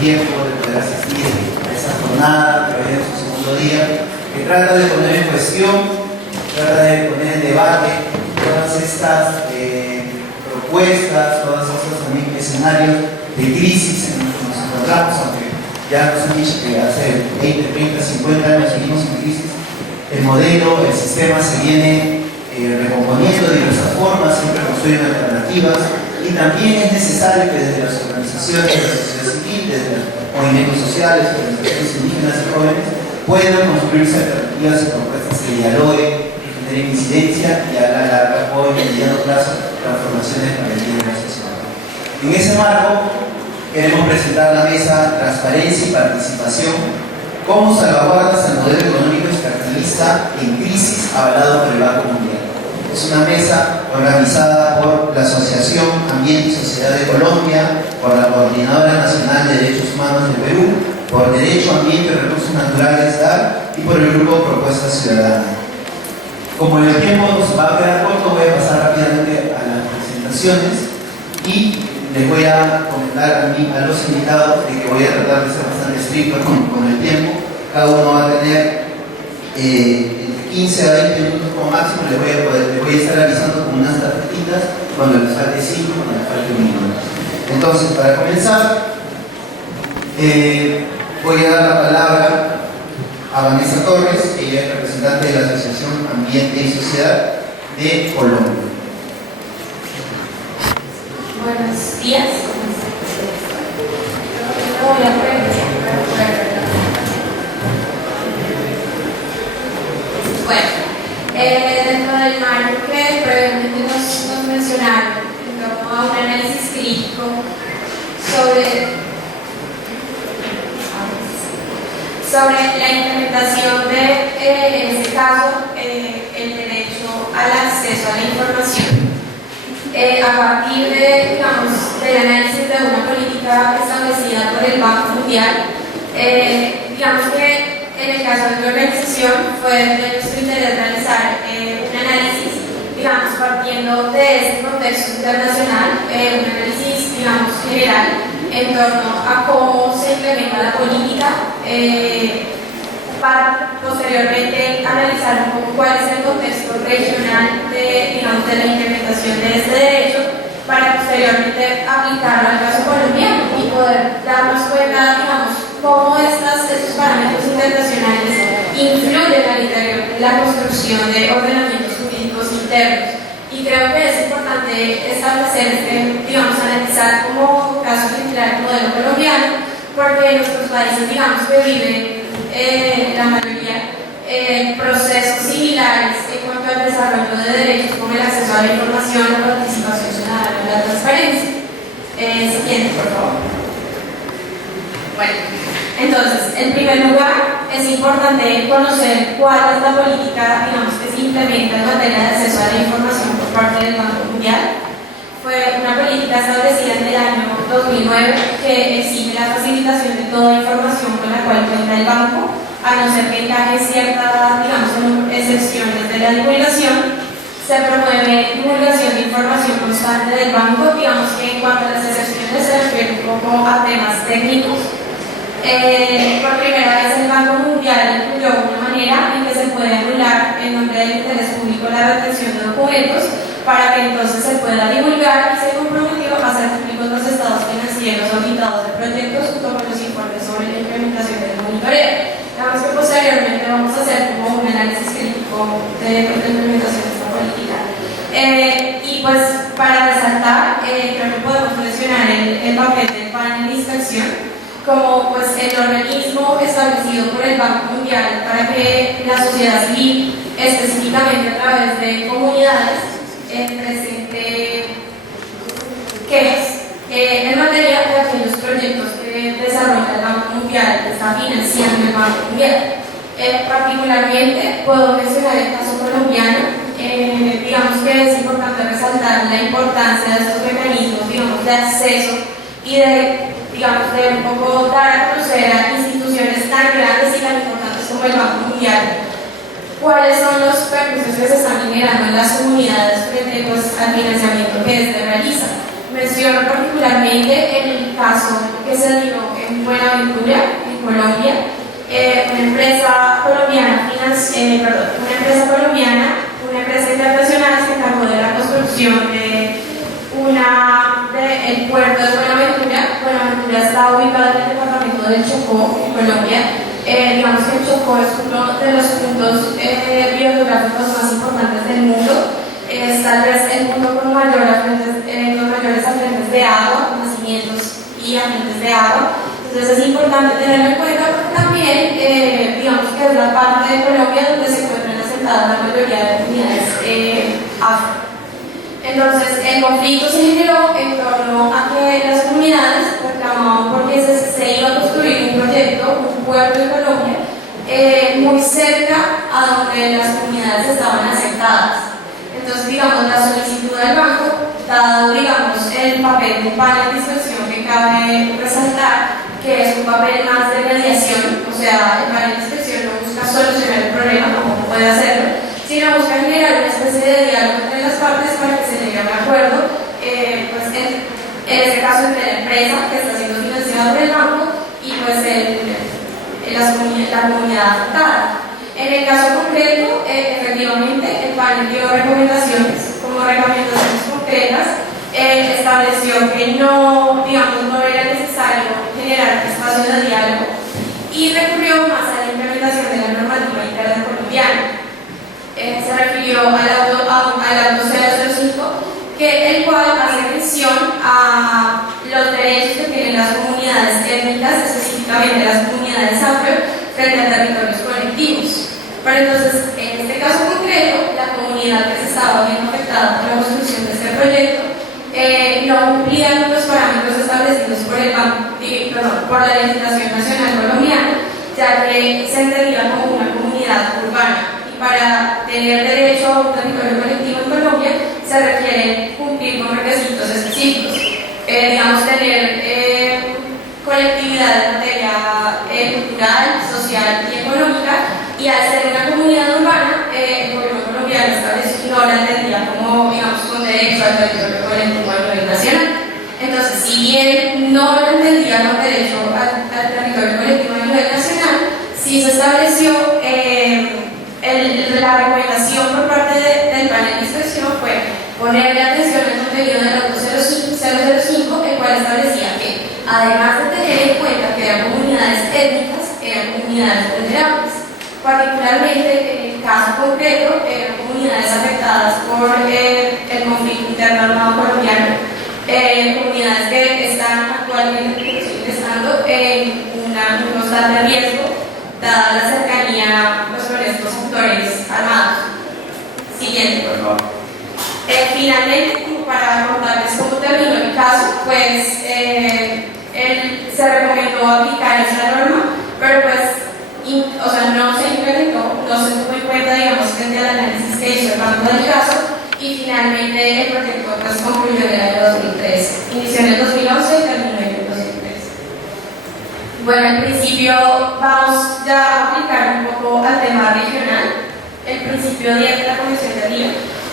tiempo de poder asistir a esta jornada, que hoy es su segundo día, que trata de poner en cuestión, trata de poner en debate todas estas propuestas, todos estos también escenarios de crisis en los que nos encontramos, aunque ya nos han dicho que hace 20, 30, 50 años seguimos en crisis. El modelo, el sistema se viene recomponiendo de diversas formas, siempre construyen alternativas, y también es necesario que desde las organizaciones de la sociedad civil, desde los movimientos sociales, organizaciones indígenas y jóvenes, puedan construirse alternativas y propuestas que dialoguen, que generen incidencia y a la larga o en el mediano plazo transformaciones para el bien de la sociedad. En ese marco, queremos presentar la mesa Transparencia y Participación, cómo salvaguardas el modelo económico extractivista en crisis avalado por el Banco Mundial. Es una mesa organizada por la Asociación Ambiente y Sociedad de Colombia, por la Coordinadora Nacional de Derechos Humanos de Perú, por Derecho, Ambiente y Recursos Naturales DAR y por el Grupo Propuesta Ciudadana. Como el tiempo nos va a quedar corto, voy a pasar rápidamente a las presentaciones y les voy a comentar a los invitados de que voy a tratar de ser bastante estricto con el tiempo. Cada uno va a tener 15 a 20 minutos como máximo. Les voy a estar avisando con unas tarjetitas cuando les falte 5, cuando les falte 1 minuto. Entonces, para comenzar, voy a dar la palabra a Vanessa Torres, que ella es representante de la Asociación Ambiente y Sociedad de Colombia. Buenos días. Bueno, dentro del marco que previamente nos mencionaron, en torno a un análisis crítico sobre la implementación de, en este caso, el derecho al acceso a la información. A partir de, digamos, del análisis de una política establecida por el Banco Mundial, digamos que en el caso de mi organización fue de nuestro interés realizar un análisis, digamos, partiendo de ese contexto internacional, un análisis, digamos, general en torno a cómo se implementa la política, para posteriormente analizar un poco cuál es el contexto regional de, digamos, de la implementación de este derecho, para posteriormente aplicarlo al caso colombiano y poder darnos cuenta, digamos, cómo estos parámetros internacionales influyen al interior de la construcción de ordenamientos jurídicos internos. Y creo que es importante establecer, digamos, analizar como caso ejemplar el modelo colombiano, porque nuestros países, digamos, que viven la mayoría procesos similares en cuanto al desarrollo de derechos como el acceso a la información, la participación ciudadana y la transparencia. Siguiente, por favor. Bueno, entonces, en primer lugar, es importante conocer cuál es la política, digamos, que se implementa en materia de acceso a la información por parte del Banco Mundial. Fue una política establecida en el año 2009 que exige la facilitación de toda información con la cual cuenta el banco, a no ser que encaje ciertas, digamos, excepciones de la divulgación. Se promueve divulgación de información constante del banco, digamos que en cuanto a las excepciones se refiere un poco a temas técnicos. Por primera vez el Banco Mundial incluyó una manera en que se puede anular en nombre del interés público la retención de documentos, para que entonces se pueda divulgar, y se comprometió a hacer públicos los estados financieros auditados de proyectos junto con los informes sobre la implementación del monitoreo. Digamos que posteriormente vamos a hacer como un análisis crítico de la implementación de esta política. Y pues para resaltar, creo que podemos mencionar el papel del panel de inspección como pues el organismo establecido por el Banco Mundial para que la sociedad civil, específicamente a través de comunidades, presente quejas en materia de aquellos proyectos que desarrolla el Banco Mundial, que está financiando el Banco Mundial. Particularmente puedo mencionar el caso colombiano. Digamos que es importante resaltar la importancia de estos mecanismos, digamos, de acceso y de, digamos, de un poco dar a conocer a instituciones tan grandes y tan importantes como el Banco Mundial cuáles son los perjuicios que se están generando en las comunidades frente, pues, al financiamiento que éste realiza. Menciono particularmente en el caso que que se dio en Buenaventura, en Colombia. Una empresa colombiana, una empresa internacional se encargó de la construcción del puerto de Buenaventura. Buenaventura está ubicado en el departamento del Chocó, en Colombia. Digamos que el Chocó es uno de los puntos biogeográficos más importantes del mundo. Es tal vez el punto con los mayores afluentes de agua, nacimientos y afluentes de agua. Entonces es importante tenerlo en cuenta porque también, digamos que es la parte de Colombia donde se encuentran asentadas la mayoría de comunidades afro. Entonces el conflicto se generó en torno a que las comunidades reclamaban porque se iba a construir un proyecto, un puerto en Colombia, muy cerca a donde las comunidades estaban asentadas. Entonces, digamos, la solicitud del banco, dado, digamos, el papel de panel de inspección que cabe resaltar, que es un papel más de mediación, o sea, el panel de inspección no busca solucionar el problema, como puede hacerlo, sino busca generar una especie de diálogo entre las partes para que se llegue a un acuerdo, pues en este caso entre la empresa que está siendo financiada por el banco y pues la comunidad afectada. En el caso concreto, efectivamente, el panel dio recomendaciones, como recomendaciones concretas, estableció que no era necesario generar espacios de diálogo y recurrió más a la implementación de la normativa interna colombiana. Se refirió al auto 005, el cual hace mención a los derechos que tienen las comunidades étnicas, específicamente las comunidades afro, frente a territorios colectivos. Pero entonces, en este caso concreto, la comunidad que se estaba viendo afectada por la construcción de este proyecto no cumplía los parámetros establecidos por la legislación nacional colombiana, ya que se entendía como una comunidad urbana. Y para tener derecho a un territorio colectivo en Colombia, se requiere cumplir con requisitos específicos. Digamos, tener colectividad en materia cultural, social y económica, y al ser una comunidad urbana, el gobierno colombiano no la entendía como, digamos, con derecho al territorio colectivo a nivel nacional. Entonces, si bien no lo entendía con derecho al territorio colectivo a nivel nacional, sí se estableció la recomendación por parte del panel de inspección fue ponerle atención al contenido del auto 005, el cual establecía que, además de tener en cuenta que eran comunidades étnicas, eran comunidades vulnerables. Particularmente, en el caso concreto, eran comunidades afectadas por el conflicto interno armado colombiano, comunidades que están actualmente estando en un constante riesgo, dada la cercanía con estos sectores armados. Siguiente, por favor. Finalmente, para contarles cómo terminó el caso, pues se recomendó aplicar esa norma, pero pues no se implementó, no se tuvo en cuenta, digamos, frente al análisis que hizo el banco del caso, y finalmente el proyecto pues concluyó en el año 2013. Inició en el 2011 y terminó en el 2013. Bueno, en principio vamos ya a aplicar un poco al tema regional. El principio 10 de la Convención de Río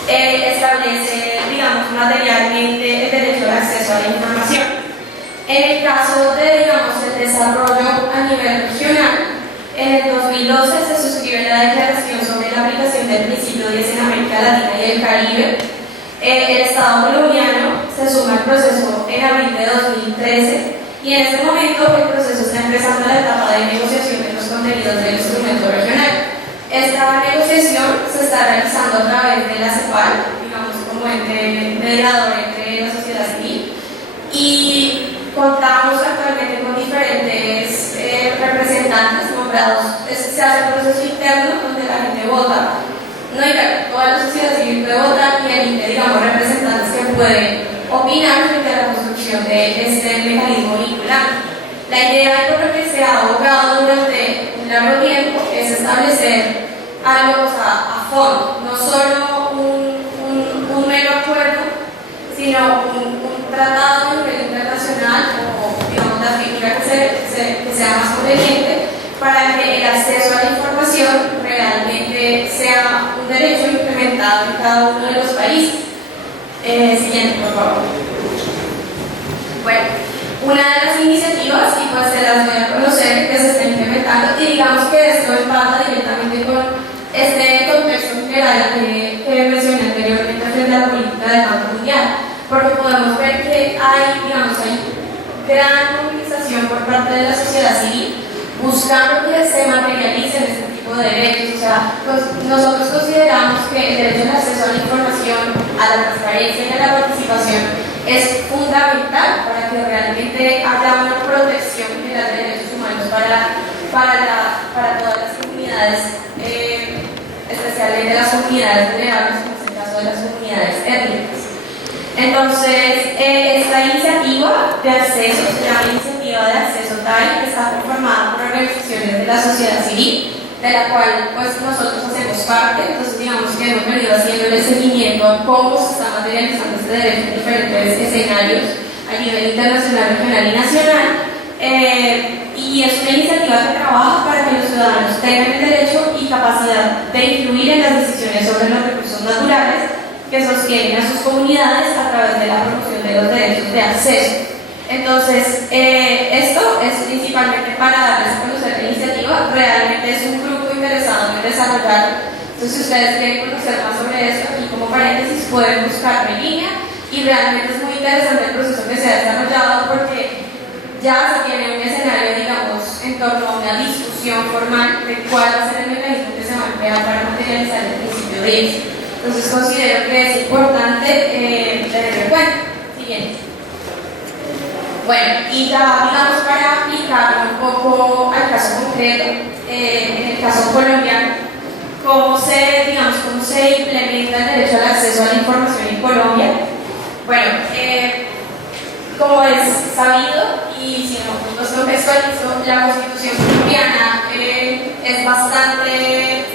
establece, digamos, materialmente el derecho de acceso a la información. En el caso de, digamos, el desarrollo a nivel regional, en el 2012 se suscribe la Declaración sobre la aplicación del principio 10 en América Latina y el Caribe. El Estado colombiano se suma al proceso en abril de 2013 y en este momento el proceso está empezando la etapa de negociación de los contenidos del instrumento regional. Esta negociación se está realizando a través de la CEPAL, digamos como ente mediador entre la sociedad civil, y contamos actualmente con diferentes representantes nombrados. Se hace un proceso interno donde la gente vota, toda la sociedad civil puede votar y hay, digamos, representantes que pueden opinar frente a la construcción de este mecanismo vinculante. La idea y por lo que se ha abogado durante un largo tiempo es establecer algo a fondo, no solo un mero acuerdo, sino un tratado a nivel internacional o, digamos, la figura que sea más conveniente para que el acceso a la información realmente sea un derecho implementado en cada uno de los países. Siguiente, por favor. Bueno, una de las iniciativas, y pues se las voy a conocer, que se está implementando, y digamos que esto empata directamente con este contexto general que mencioné anteriormente frente a la política del Banco Mundial, porque podemos ver que hay gran movilización por parte de la sociedad civil buscando que se materialicen este tipo de derechos. O sea, pues nosotros consideramos que el derecho al acceso a la información, a la transparencia y a la participación es fundamental para que realmente haya una protección general de derechos humanos para todas las comunidades, especialmente las comunidades vulnerables, como es el caso de las comunidades étnicas. Entonces, esta iniciativa de acceso se llama Iniciativa de Acceso TAI, que está conformada por organizaciones de la sociedad civil, de la cual pues nosotros hacemos parte. Entonces, digamos que hemos venido haciéndole seguimiento a cómo se está materializando este derecho en diferentes escenarios a nivel internacional, regional y nacional. Y es una iniciativa que trabaja para que los ciudadanos tengan el derecho y capacidad de influir en las decisiones sobre los recursos naturales que sostienen a sus comunidades a través de la promoción de los derechos de acceso. Entonces, esto es principalmente para darles a conocer la iniciativa. Realmente es un grupo interesado en desarrollar. Entonces, si ustedes quieren conocer más sobre esto, aquí como paréntesis pueden buscarlo en línea, y realmente es muy interesante el proceso que se ha desarrollado porque ya se tiene un escenario, digamos, en torno a una discusión formal de cuál va a ser el mecanismo que se va a emplear para materializar el principio de eso. Entonces considero que es importante tenerlo en cuenta. Siguiente. Bueno, y ya digamos para aplicar un poco al caso concreto, en el caso colombiano, cómo se implementa el derecho al acceso a la información en Colombia. Bueno, como es sabido, y si no los contextualizo, la Constitución colombiana es bastante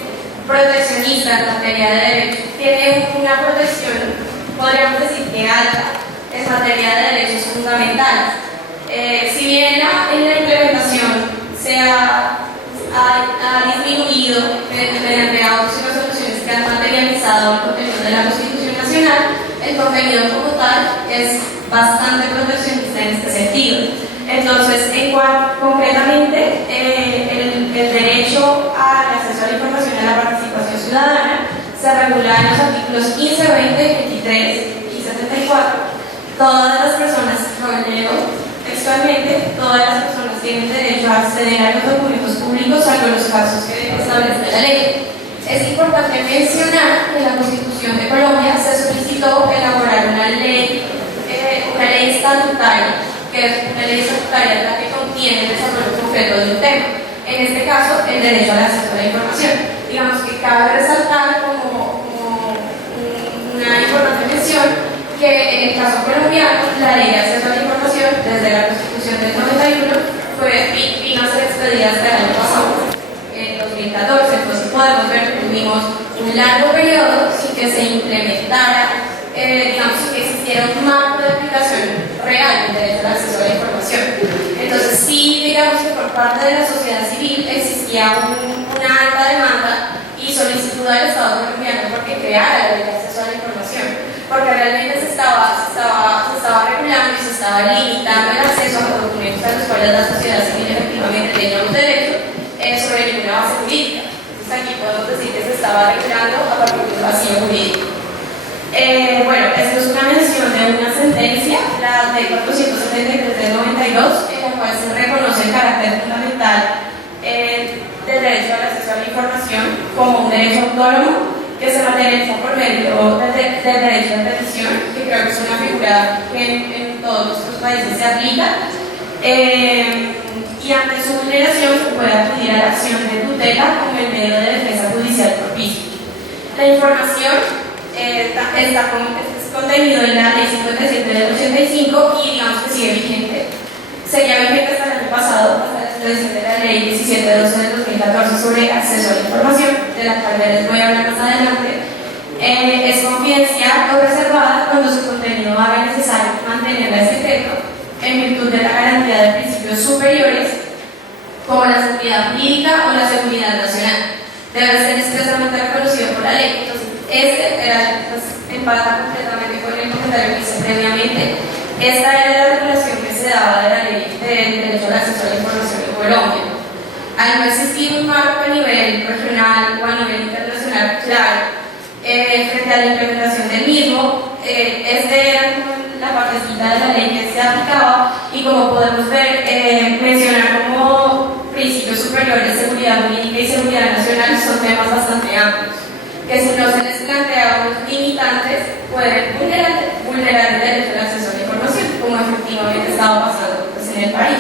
proteccionista en materia de derechos. Tiene una protección, podríamos decir que alta, en materia de derechos fundamentales. Si bien en la implementación se ha disminuido mediante autos y resoluciones que han materializado el contenido de la Constitución Nacional, el contenido como tal es bastante proteccionista en este sentido. Entonces, concretamente, el derecho al acceso a la información y a la participación ciudadana se regula en los artículos 15, 20, 23 y 74. Todas las personas, lo leo textualmente, todas las personas tienen derecho a acceder a los documentos públicos, salvo los casos que establece la ley. Es importante mencionar que en la Constitución de Colombia se solicitó elaborar una ley estatutaria, que es una ley estatutaria la que contiene el desarrollo concreto de un tema. En este caso, el derecho al acceso a la información. Digamos que cabe resaltar como una importante mención que en el caso colombiano, la ley de acceso a la información, desde la Constitución del 91, vino a ser expedida hasta el año pasado, en 2014. Entonces podemos ver que tuvimos un largo periodo sin que se implementara, sin que existiera un marco de aplicación real del derecho al acceso a la información. Entonces sí, digamos que por parte de la sociedad civil existía una alta demanda y solicitud al Estado colombiano porque creara la ley de acceso a la información, porque realmente se estaba regulando y se estaba limitando el acceso a los documentos a los cuales la sociedad civil efectivamente tenía un derecho sobre ninguna base jurídica. Entonces aquí podemos decir que se estaba regulando a partir de un vacío jurídico. Bueno, esto es una mención de una sentencia, la de 473 del 92, en la cual se reconoce el carácter fundamental del derecho al acceso a la información como un derecho autónomo que se materializa por medio del derecho de petición, que creo que es una figura que en todos nuestros países se aplica, y ante su vulneración se puede acudir a la acción de tutela como el medio de defensa judicial propicio. La información es contenido en la ley 57 del 85 y digamos que sigue vigente. Seguía vigente hasta el año pasado, hasta la expedición de la ley 1712 del 2014 sobre acceso a la información, de la cual les voy a hablar más adelante. Es confidencial o reservada cuando su contenido haga necesario mantenerla en secreto en virtud de la garantía de principios superiores como la seguridad jurídica o la seguridad nacional. Debe ser expresamente reconocido por la ley. Entonces, empata completamente con el comentario que hice previamente. Esta era la regulación que se daba de la derecho al acceso a la información en Colombia. Al no existir un marco a nivel regional o a nivel internacional claro frente a la implementación del mismo, era la partecita de la ley que se aplicaba y como podemos ver, mencionar como principios superiores seguridad jurídica y seguridad nacional son temas bastante amplios, que si no se les plantea unos limitantes pueden vulnerar el derecho al acceso a la información, como efectivamente estaba pasando pues, en el país.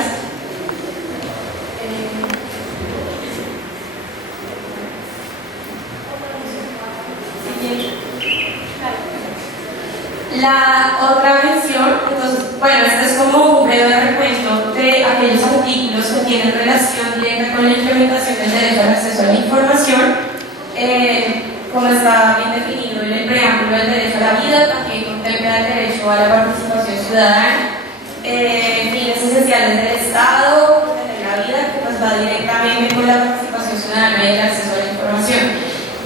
La otra mención, entonces, bueno, este es como un breve recuento de aquellos artículos que tienen relación directa con la implementación del derecho al acceso a la información, como está bien definido en el preámbulo del derecho a la vida, también contempla el derecho a la participación ciudadana, fines esenciales del Estado, de la vida, que pues va directamente con la participación ciudadana y el acceso a la información.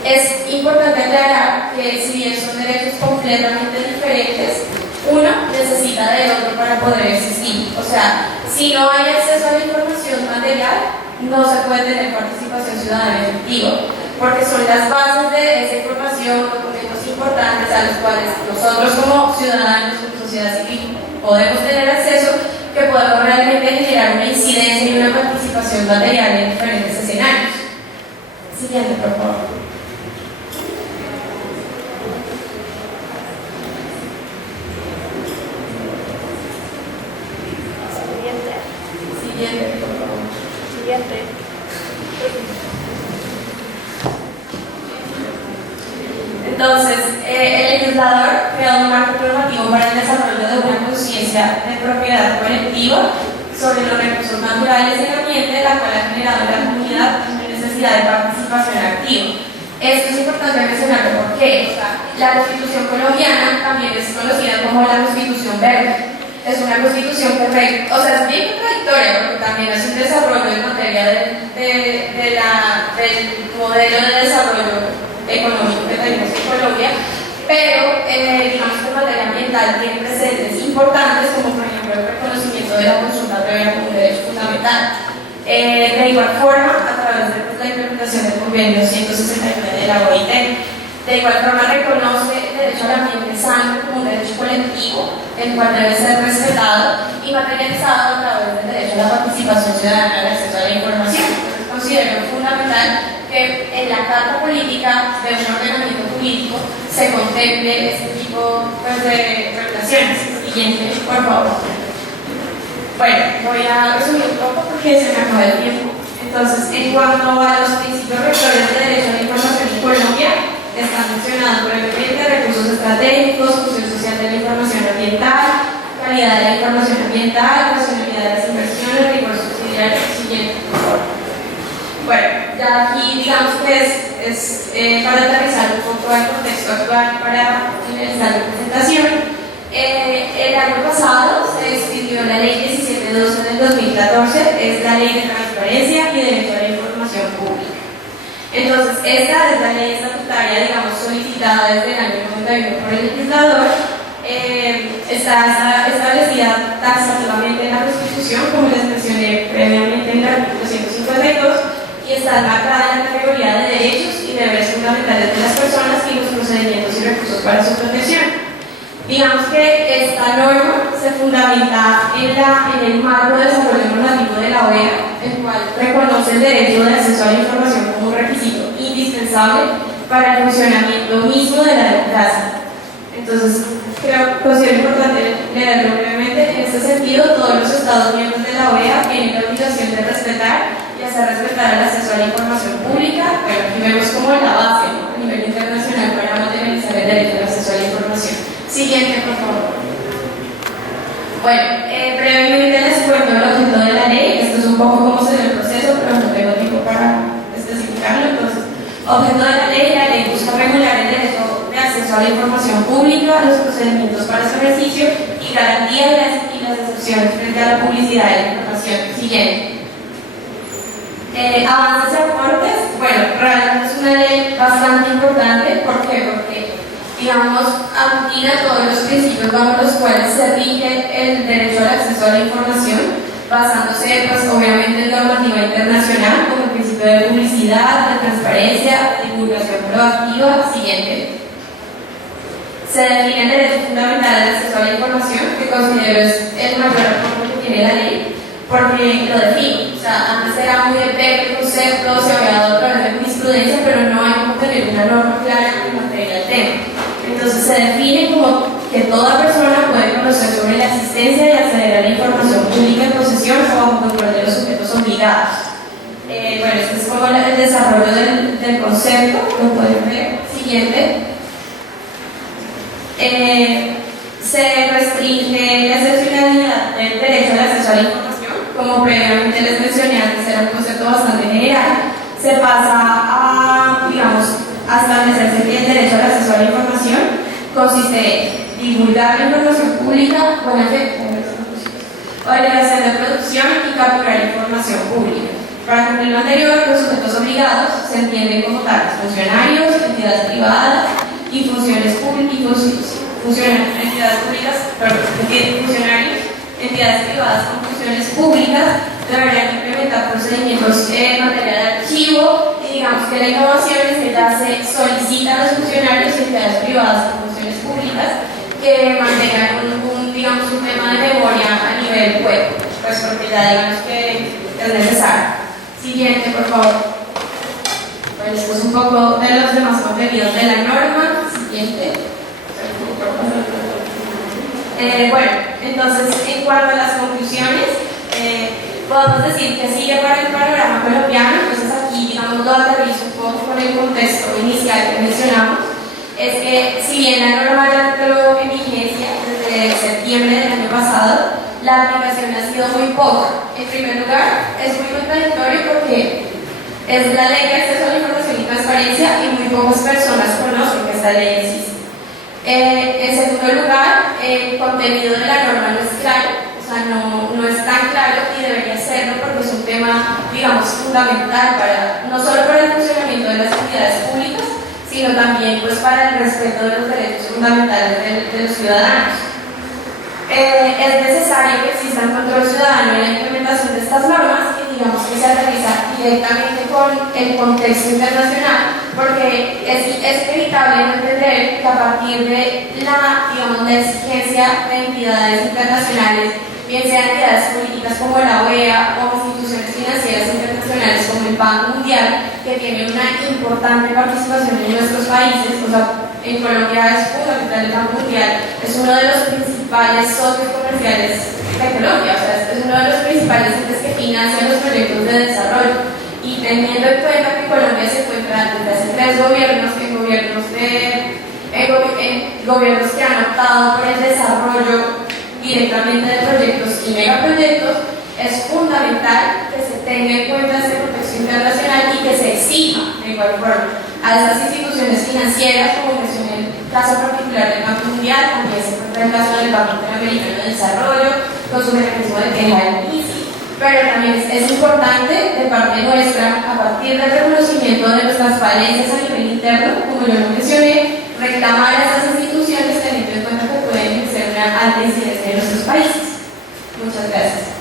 Es importante aclarar que si bien son derechos completamente diferentes, uno necesita del otro para poder existir. O sea, si no hay acceso a la información material, no se puede tener participación ciudadana efectiva, porque son las bases de esa información, documentos importantes a los cuales nosotros como ciudadanos, como sociedad civil, podemos tener acceso, que podemos realmente generar una incidencia y una participación material en diferentes escenarios. Siguiente, por favor. Siguiente, por favor. Siguiente. Entonces, el legislador creó un marco normativo para el desarrollo de una conciencia de propiedad colectiva sobre los recursos naturales del ambiente, la cual ha generado en la comunidad una necesidad de participación activa. Esto es importante mencionarlo porque la Constitución colombiana también es conocida como la Constitución Verde. Es una constitución que es bien contradictoria porque también es un desarrollo en materia del modelo de desarrollo económico que tenemos en Colombia, pero digamos que en materia ambiental tiene precedentes importantes como por ejemplo el reconocimiento de la consulta previa como un derecho fundamental. De igual forma, a través de la implementación del convenio 169 de la OIT, de igual forma reconoce el derecho al ambiente sano como un derecho colectivo, el cual debe ser respetado y materializado a través del derecho a la participación ciudadana al acceso a la información. Entonces, considero fundamental que en la carta política de un ordenamiento jurídico se contemple este tipo pues, de regulaciones. Siguiente, por favor. Bueno, voy a resumir un poco porque se me acaba el tiempo. Entonces, en cuanto a los principios rectores del derecho a la información en Colombia, están mencionados brevemente recursos estratégicos, función social de la información ambiental, calidad de la información ambiental, racionalidad de las inversiones, rigor subsidiario. Siguiente, por favor. Bueno, ya aquí digamos que es para aterrizar un poco al contexto actual para finalizar la presentación. El año pasado se expidió la ley 1712 del 2014, es la ley de transparencia y derecho a la información pública. Entonces, esta es la ley estatutaria, digamos, solicitada desde el año 91 por el legislador, está establecida taxativamente en la Constitución, como les mencioné previamente en el artículo 152, y está marcada en la categoría de derechos y deberes fundamentales de las personas y los procedimientos y recursos para su protección. Digamos que esta norma se fundamenta en el marco de desarrollo normativo de la OEA, el cual reconoce el derecho de acceso a la información como un requisito indispensable para el funcionamiento mismo de la democracia. Entonces, considero importante leerlo brevemente. En este sentido, todos los Estados miembros de la OEA tienen la obligación de respetar y hacer respetar el acceso a la información pública. Bueno, aquí vemos como la base, ¿no?, a nivel internacional para materializar el derecho al acceso a la información. Siguiente, por favor. Bueno, brevemente les cuento el objeto de la ley. Esto es un poco cómo se dio el proceso, pero no tengo tiempo para especificarlo. Entonces, objeto de la ley busca regular el derecho de acceso a la información pública, los procedimientos para su ejercicio y garantía de las excepciones frente a la publicidad de la información. Siguiente. Avances y aportes. Bueno, realmente es una ley bastante importante. ¿Por qué? Porque digamos, aglutina todos los principios bajo los cuales se rige el derecho al acceso a la información, basándose pues obviamente en normativa internacional como el principio de publicidad, de transparencia, de divulgación proactiva. Siguiente. Se define el derecho fundamental al acceso a la información, que considero es el mayor aporte que tiene la ley, porque lo define. O sea, antes era muy de ver conceptos, se había dado a través de jurisprudencia, pero no hay como tener una norma clara en materia del tema. Entonces se define como que toda persona puede conocer sobre la existencia y acceder a la información pública en posesión o bajo control de los sujetos obligados. Bueno, este es como el desarrollo del concepto, lo pueden ver. Siguiente. Se restringe la excepcionalidad del derecho al acceso a la información, como previamente les mencioné antes, era un concepto bastante general. Se pasa a, digamos, a establecerse que el derecho al acceso a la información consiste en divulgar la información pública con efecto, obligación de producción y capturar información pública. Para cumplir lo anterior, los sujetos obligados se entienden como tales funcionarios, entidades privadas y funciones públicas, entidades privadas con funciones públicas deberán implementar procedimientos en materia de archivo, y digamos que la innovación es que ya se solicita a los funcionarios y entidades privadas con funciones públicas que mantengan un tema de memoria a nivel web, pues porque ya digamos que es necesario. Siguiente, por favor. Bueno, esto es un poco de los demás contenidos de la norma. Siguiente. Bueno, entonces, en cuanto a las conclusiones, podemos decir que sigue para el panorama colombiano. Entonces aquí, digamos, lo aterrizo un poco con el contexto inicial que mencionamos. Es que, si bien la norma ya entró en vigencia desde septiembre del año pasado, la aplicación ha sido muy poca. En primer lugar, es muy contradictorio porque es la ley de acceso a la información y transparencia y muy pocas personas conocen que esta ley existe. En segundo lugar, el contenido de la norma no es claro, o sea, no es tan claro y debería serlo porque es un tema, digamos, fundamental no solo para el funcionamiento de las entidades públicas, sino también pues, para el respeto de los derechos fundamentales de los ciudadanos. Es necesario que exista un control ciudadano en la implementación de estas normas y digamos que se realiza directamente con el contexto internacional, porque es inevitable no entender que a partir de la exigencia de entidades internacionales, bien sean entidades políticas como la OEA o instituciones financieras internacionales como el Banco Mundial, que tienen una importante participación en nuestros países. O sea, en Colombia es fundamental el Banco Mundial, es uno de los principales socios comerciales de Colombia, o sea, es uno de los principales entes que financian los proyectos de desarrollo. Y teniendo en cuenta que Colombia se encuentra desde hace 3 gobiernos, gobiernos que han optado por el desarrollo directamente de proyectos y megaproyectos, es fundamental que se tenga en cuenta este contexto internacional y que se exija de igual forma a esas instituciones financieras, como mencioné el caso particular del Banco Mundial, también se encuentra el caso del Banco Interamericano de Desarrollo, con su mecanismo de queja del ICI, pero también es importante de parte nuestra, a partir del reconocimiento de nuestras falencias a nivel interno, como yo lo mencioné, reclamar a esas instituciones teniendo en cuenta que pueden ejercer una alta incidencia en nuestros países. Muchas gracias.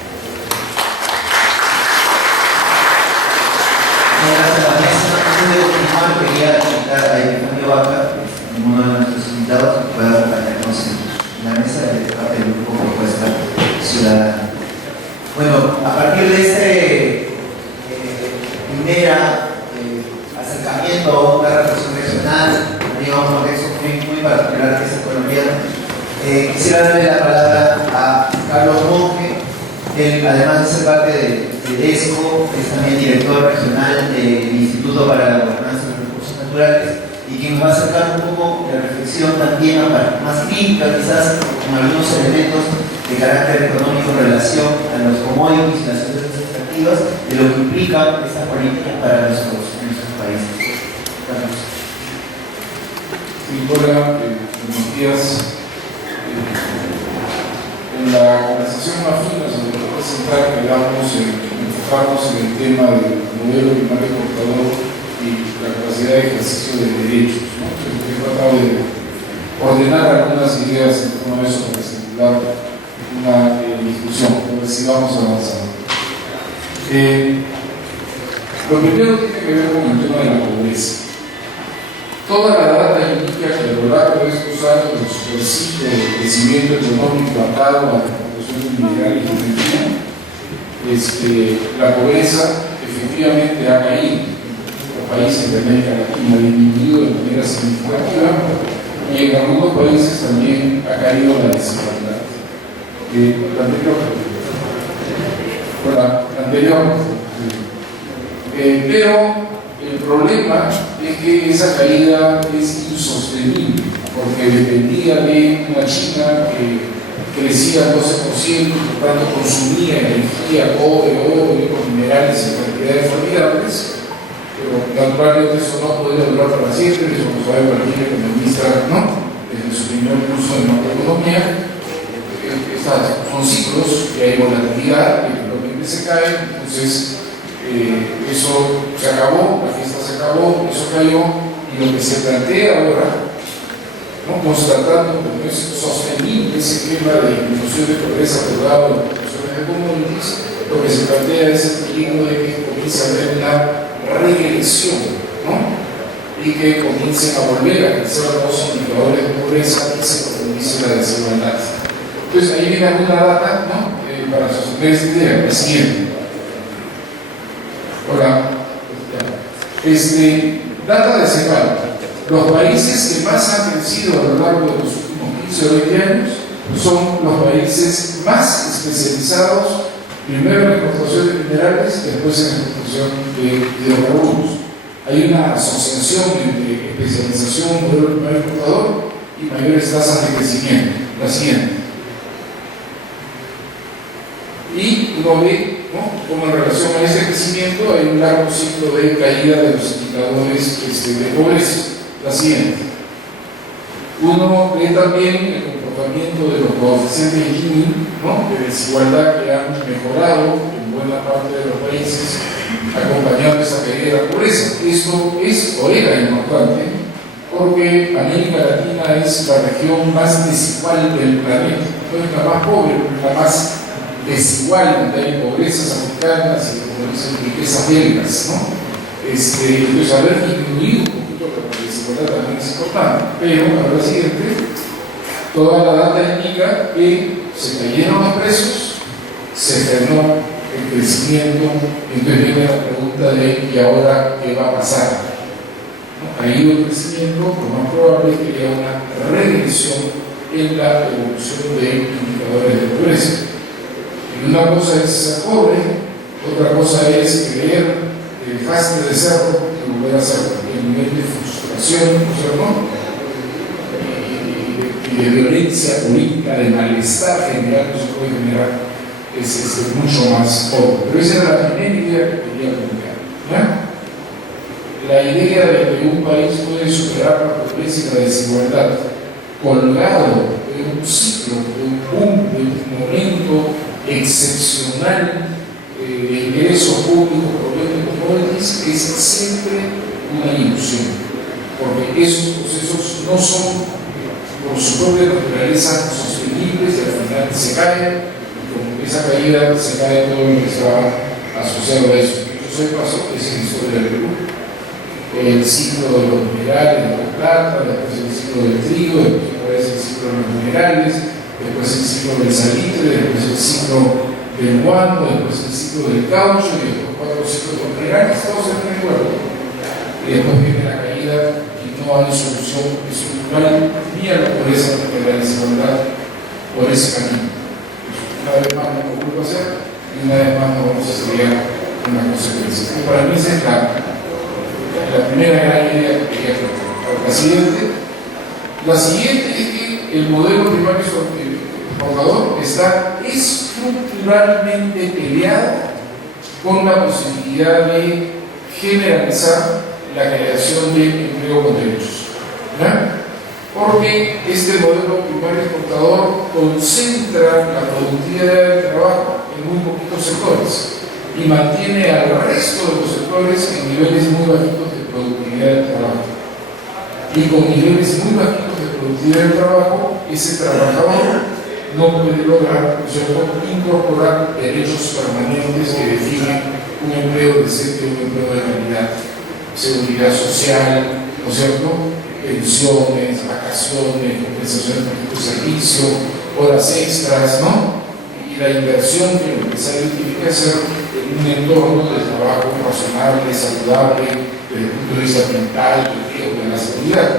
Gracias, Vanessa. Antes de continuar, quería invitar a Epifanio Vaca, uno de nuestros invitados, que pueda acompañarnos en la mesa de parte del grupo Propuesta Ciudadana. Bueno, a partir de este primer acercamiento a una reflexión regional, a un contexto muy particular que es el colombiano, quisiera darle la palabra a Carlos Monge. Él, además de ser parte de DESCO, es también director regional del Instituto para la Gobernanza de los Recursos Naturales, y quien nos va a acercar un poco la reflexión también más crítica, quizás con algunos elementos de carácter económico en relación a los commodities y las empresas extractivas, de lo que implica esta política para nuestros países. Carlos. Sí, hola, buenos días. En la conversación más fina sobre lo que central queramos enfocarnos en el tema del modelo primario exportador y la capacidad de ejercicio de derechos, ¿no? He tratado de ordenar algunas ideas en torno a eso para estimular una discusión, a ver si vamos avanzando. Lo primero tiene que ver con el tema de la pobreza. Toda la data indica que a lo largo de estos años del ciclo de crecimiento económico atado a la exportación de minerales y energía, la pobreza efectivamente ha caído. Los países de América Latina ha disminuido de manera significativa y en algunos países también ha caído la desigualdad. Pero el problema es que esa caída es insostenible, porque dependía de una China que crecía al 12% y por tanto consumía energía, cobre, oro, minerales y cantidades formidables, pero naturalmente eso no podía durar para siempre, eso lo sabe cualquier economista, ¿no? Desde su primer curso de macroeconomía. Son ciclos que hay volatilidad, que eventualmente se caen, entonces eso se acabó, la fiesta se acabó, eso cayó, y lo que se plantea ahora, ¿no? Constatando que no es sostenible ese esquema de disminución de pobreza por lado de las instituciones de commodities, lo que se plantea es el peligro de que comience a haber una regresión, ¿no? Y que comiencen a volver a crecer los indicadores de pobreza y se profundice la desigualdad. Entonces ahí viene alguna data, ¿no? Para sostener esta idea, la siguiente. Hola. Data de CEPAL. Los países que más han crecido a lo largo de los últimos 15 o 20 años son los países más especializados, primero en la exportación de minerales, después en la exportación de hidrocarburos. Hay una asociación entre especialización, modelo primario exportador y mayores tasas de crecimiento. La siguiente. Y uno ve, ¿no?, cómo en relación a ese crecimiento hay un largo ciclo de caída de los indicadores de pobreza. La siguiente. Uno ve también el comportamiento de los coeficientes Gini, ¿no?, de desigualdad que han mejorado en buena parte de los países acompañando esa caída de la pobreza. Esto es o era importante porque América Latina es la región más desigual del planeta. No es la más pobre, pero es la más desigual, donde hay pobrezas africanas y, como dicen, riquezas belgas, ¿no? Entonces, haber disminuido un poquito la desigualdad también es importante, pero a la siguiente, toda la data indica que se cayeron los precios, se frenó el crecimiento, entonces viene la pregunta de ¿y ahora qué va a pasar? ¿No? Ha ido el crecimiento, lo más probable es que haya una regresión en la evolución de indicadores de pobreza. Y una cosa es ser pobre, otra cosa es creer que dejaste de serlo y volver a serlo. El nivel de frustración, ¿no?, y de violencia política, de malestar general que se puede generar es mucho más pobre. Pero esa era la primera idea que quería plantear, ¿ya? La idea de que un país puede superar la pobreza y la desigualdad colgado de un ciclo, de un boom, de un momento excepcional de ingresos públicos provenientes de commodities es siempre una ilusión, porque esos procesos no son por su propia naturaleza sostenibles y al final se caen, y con esa caída se cae todo lo que estaba asociado a eso. Eso pasó, esa es la historia del Perú. El ciclo de los minerales, de la plata, después el ciclo del trigo, después el ciclo de los minerales, después el ciclo del salitre, después el ciclo del guano, después el ciclo del caucho, y después 4 ciclos de minerales, todos se ven de acuerdo. Y después viene la caída y no hay solución estructural ni a la pobreza ni a la desigualdad por ese camino. Una vez más no lo vuelvo a hacer y una vez más no vamos a estudiar una consecuencia. Para mí esa es la primera gran idea que quería plantear. La siguiente es que el modelo primario exportador está estructuralmente peleado con la posibilidad de generalizar la creación de empleo con derechos, ¿verdad? Porque este modelo primario exportador concentra la productividad del trabajo en muy poquitos sectores y mantiene al resto de los sectores en niveles muy bajitos de productividad del trabajo. Y con niveles muy bajitos de productividad del trabajo, ese trabajador no puede lograr, ¿no es cierto?, incorporar derechos permanentes que definen un empleo decente, un empleo de calidad, seguridad social, ¿no es cierto?, pensiones, vacaciones, compensaciones por tipo de servicio, horas extras, ¿no? Y la inversión que el empresario tiene que hacer en un entorno de trabajo razonable, saludable, desde el punto de vista ambiental, de la seguridad.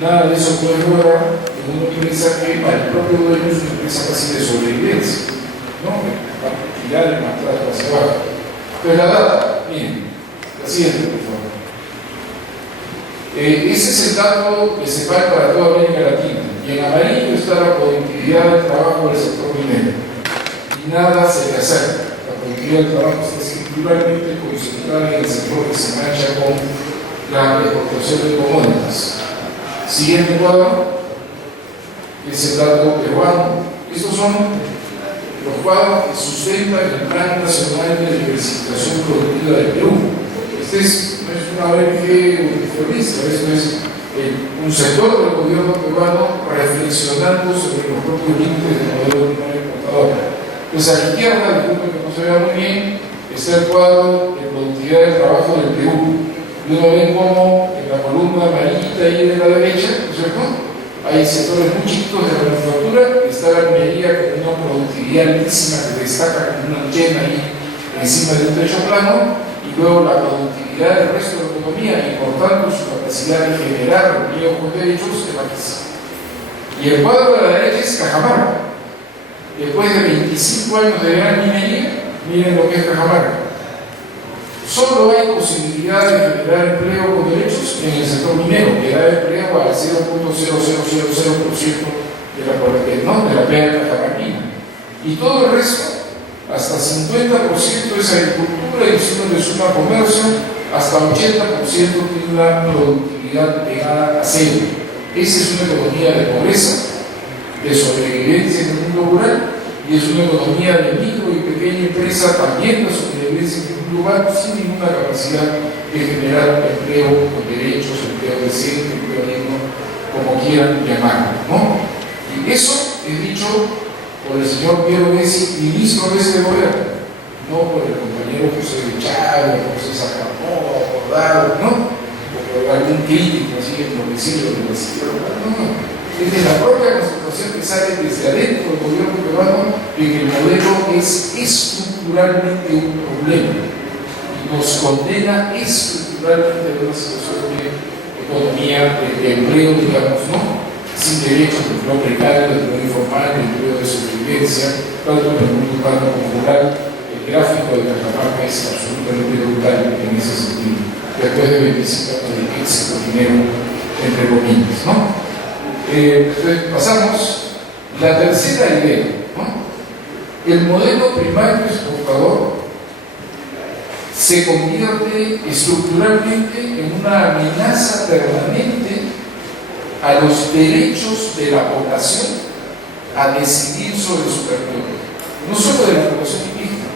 Nada de eso puede lograr en una empresa que para el propio dueño es una empresa casi de sobrevivencia, ¿no? Para tirar el maltrato hacia abajo. Pues la data, miren, la siguiente, por favor. Ese es el dato que se vale para toda América Latina. Y en amarillo está la productividad del trabajo del sector minero. Y nada se le acerca. La productividad del trabajo está estructuralmente concentrada en el sector que se mancha con la exportación de commodities. Siguiente cuadro es el dato peruano. Estos son los cuadros que sustentan el Plan Nacional de Diversificación Productiva del Perú. Este no es una ONG uniformista, esto es un sector del gobierno peruano reflexionando sobre los propios límites del modelo primario exportador. Pues a la izquierda, del punto que no se vea muy bien, está el cuadro de productividad del trabajo del Perú. Y uno ve como en la columna amarillita ahí de la derecha, ¿no es cierto?, hay sectores muy chiquitos de la manufactura, está la minería con una productividad altísima que destaca como una antena ahí encima de un techo plano, y luego la productividad del resto de la economía y por tanto su capacidad de generar empleo con derechos es bajísima. Y el cuadro de la derecha es Cajamarca. Después de 25 años de gran minería, miren lo que es Cajamarca. Solo hay posibilidad de generar empleo con derechos en el sector minero, que da empleo al 0.0000% de la playa cajamarquina. Y todo el resto, hasta 50% es agricultura y de suma comercio, hasta 80% tiene una productividad pegada a cero. Esa es una economía de pobreza, de sobrevivencia en el mundo rural, y es una economía de micro y pequeña empresa también de sobrevivencia en el mundo rural, sin ninguna capacidad de generar empleo con derechos, empleo decente, empleo digno, como quieran llamarlo, ¿no? Y eso es dicho por el señor Piero Messi, ministro de este gobierno, no por el compañero José de Chávez, José Sacamó, Acordado, ¿no? O por algún crítico así enloquecido de la izquierda, no. Es de la propia constitución que sale desde adentro del gobierno peruano de que el modelo es estructuralmente un problema y nos condena estructuralmente a una situación de economía, de empleo, digamos, ¿no?, sin derechos, de empleo precario, de empleo informal, de empleo de sobrevivencia, tanto en el mundo urbano como rural. El gráfico de Cajamarca es absolutamente brutal en ese sentido, después de 25 años de éxito minero, entre comillas, ¿no? Entonces pasamos la tercera idea, ¿no? El modelo primario exportador se convierte estructuralmente en una amenaza permanente a los derechos de la población a decidir sobre su territorio, no solo de la población indígena,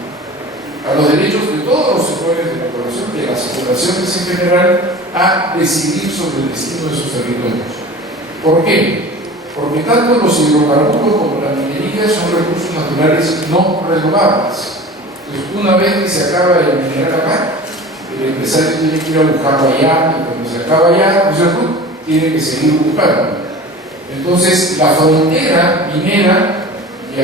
a los derechos de todos los sectores de la población, de las poblaciones en general, a decidir sobre el destino de sus territorios. ¿Por qué? Porque tanto los hidrocarburos como la minería son recursos naturales no renovables. Entonces, una vez que se acaba de minerar acá, el empresario tiene que ir a buscarlo allá, y cuando se acaba allá, ¿no es cierto?, tiene que seguir buscando. Entonces, la frontera minera y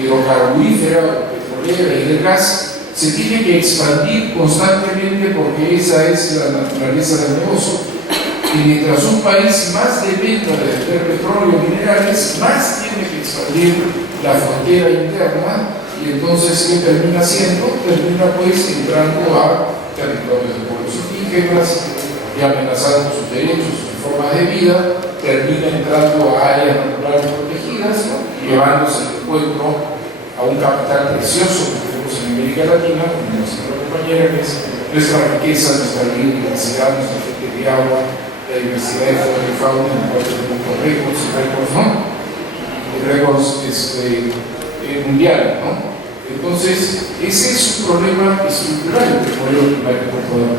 hidrocarburífera, petrolera y del gas se tiene que expandir constantemente porque esa es la naturaleza del negocio. Y mientras un país más dependa de vender petróleo y minerales, más tiene que expandir la frontera interna, y entonces, ¿qué termina haciendo? Termina pues entrando a territorios de pueblos indígenas y amenazando sus derechos, sus formas de vida, termina entrando a áreas naturales protegidas, ¿no?, y llevándose el encuentro a un capital precioso que tenemos en América Latina, como nuestra compañera, que es nuestra riqueza, nuestra biodiversidad, nuestra fuente de agua, la diversidad de flora y fauna, en el cual tenemos récords, ¿no?, y récords mundiales, ¿no? Entonces, ese es un problema estructural del modelo primario exportador.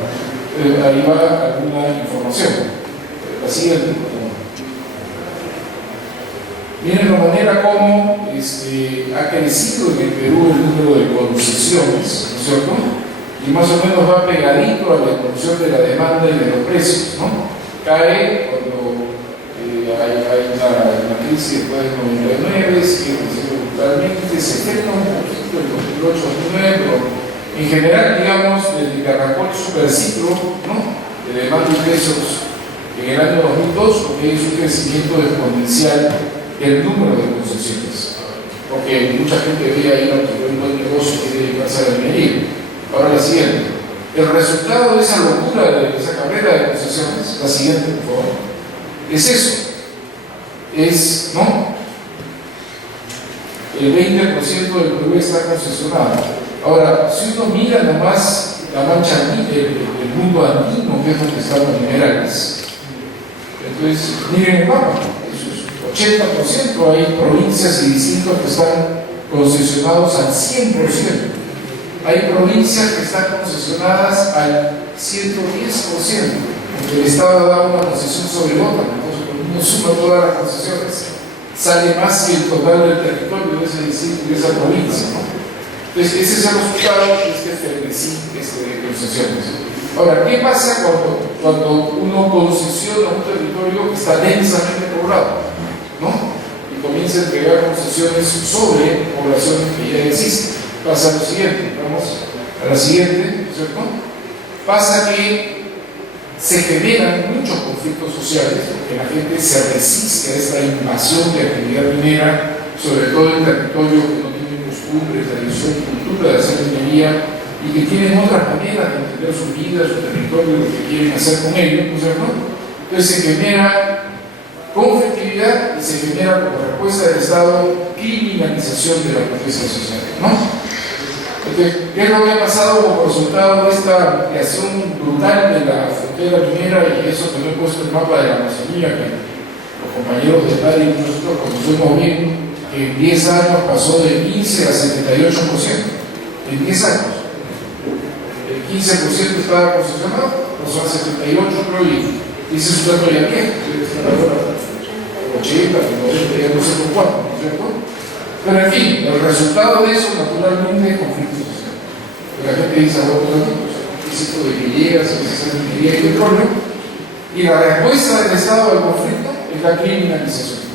Ahí va alguna información. La siguiente, por favor. Miren la manera como ha crecido en el Perú el número de concesiones, ¿no es cierto? Y más o menos va pegadito a la evolución de la demanda y de los precios, ¿no? Cae cuando hay una crisis después del 99, sigue creciendo brutalmente, se frena un poquito el 2008-2009, pero en general, digamos, desde que arrancó el superciclo, ¿no?, de demanda y precios en el año 2002, porque hay un crecimiento exponencial del número de concesiones, porque mucha gente veía ahí un buen negocio que quiere dedicarse a la minería. Ahora la siguiente, el resultado de esa locura, de esa carrera de concesiones, la siguiente, por favor, es eso, ¿no? El 20% del Perú está concesionado. Ahora, si uno mira nomás la mancha, el mundo andino, que es donde están los minerales, entonces miren el mapa, eso es 80%, hay provincias y distritos que están concesionados al 100%. Hay provincias que están concesionadas al 110%, porque el Estado da una concesión sobre otra. Entonces, cuando uno suma todas las concesiones, sale más que el total del territorio de ese distrito y de esa provincia, ¿no? Entonces, ese es el resultado de este frenesí de concesiones. Ahora, ¿qué pasa cuando uno concesiona un territorio que está densamente poblado, ¿no?, y comienza a entregar concesiones sobre poblaciones que ya existen? Pasa lo siguiente, vamos a la siguiente, ¿cierto? Pasa que se generan muchos conflictos sociales, porque la gente se resiste a esta invasión de actividad minera, sobre todo en territorios que no tienen costumbre, tradición, cultura de hacer minería, y que tienen otras maneras de entender su vida, su territorio, lo que quieren hacer con ello, ¿no es cierto? Entonces se genera conflictividad y se genera como respuesta del Estado criminalización de la protesta social, ¿no? Entonces, ¿qué es lo que ha pasado como resultado de esta ampliación brutal de la frontera minera? Y eso que no he puesto el mapa de la Amazonía, que los compañeros de Tari y nosotros conocemos bien, que en 10 años pasó de 15 a 78%. En 10 años. El 15% estaba concesionado, pasó a 78, creo, y ese es un dato ya viejo, debe estar ahora 80, 90, ya no sé por cuánto, ¿no es cierto? Pero en fin, el resultado de eso naturalmente es conflicto social. La gente dice, bueno, es esto de que llegas, que se hace minería y petróleo, y la respuesta del Estado al conflicto es la criminalización.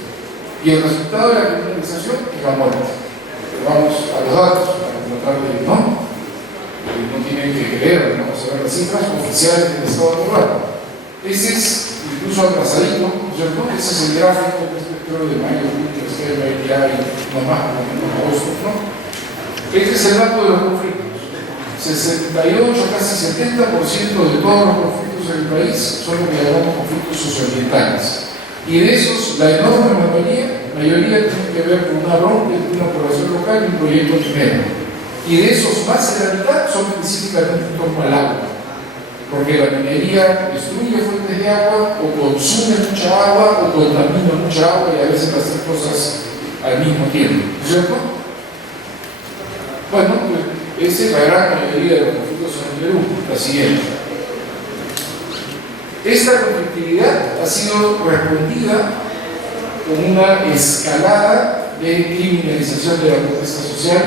Y el resultado de la criminalización es la muerte. Pero vamos a los datos para tratar de, ¿no? No tienen que creer, vamos a ver las cifras oficiales del Estado peruano. Ese es, incluso atrasadito, ¿no es cierto? Ese es el gráfico de este periodo de mayo, ya y no más, no menos agosto, ¿no? Este es el dato de los conflictos. 68, casi 70% de todos los conflictos en el país son lo que llamamos conflictos socioambientales. Y de esos, la enorme mayoría tienen que ver con una bronca de una población local y un proyecto minero. Y de esos, más de la mitad son específicamente en torno al agua. Porque la minería destruye fuentes de agua, o consume mucha agua, o contamina mucha agua, y a veces las tres cosas al mismo tiempo, ¿cierto? Bueno, pues esa es la gran mayoría de los conflictos en el Perú. La siguiente. Esta conflictividad ha sido respondida con una escalada de criminalización de la protesta social.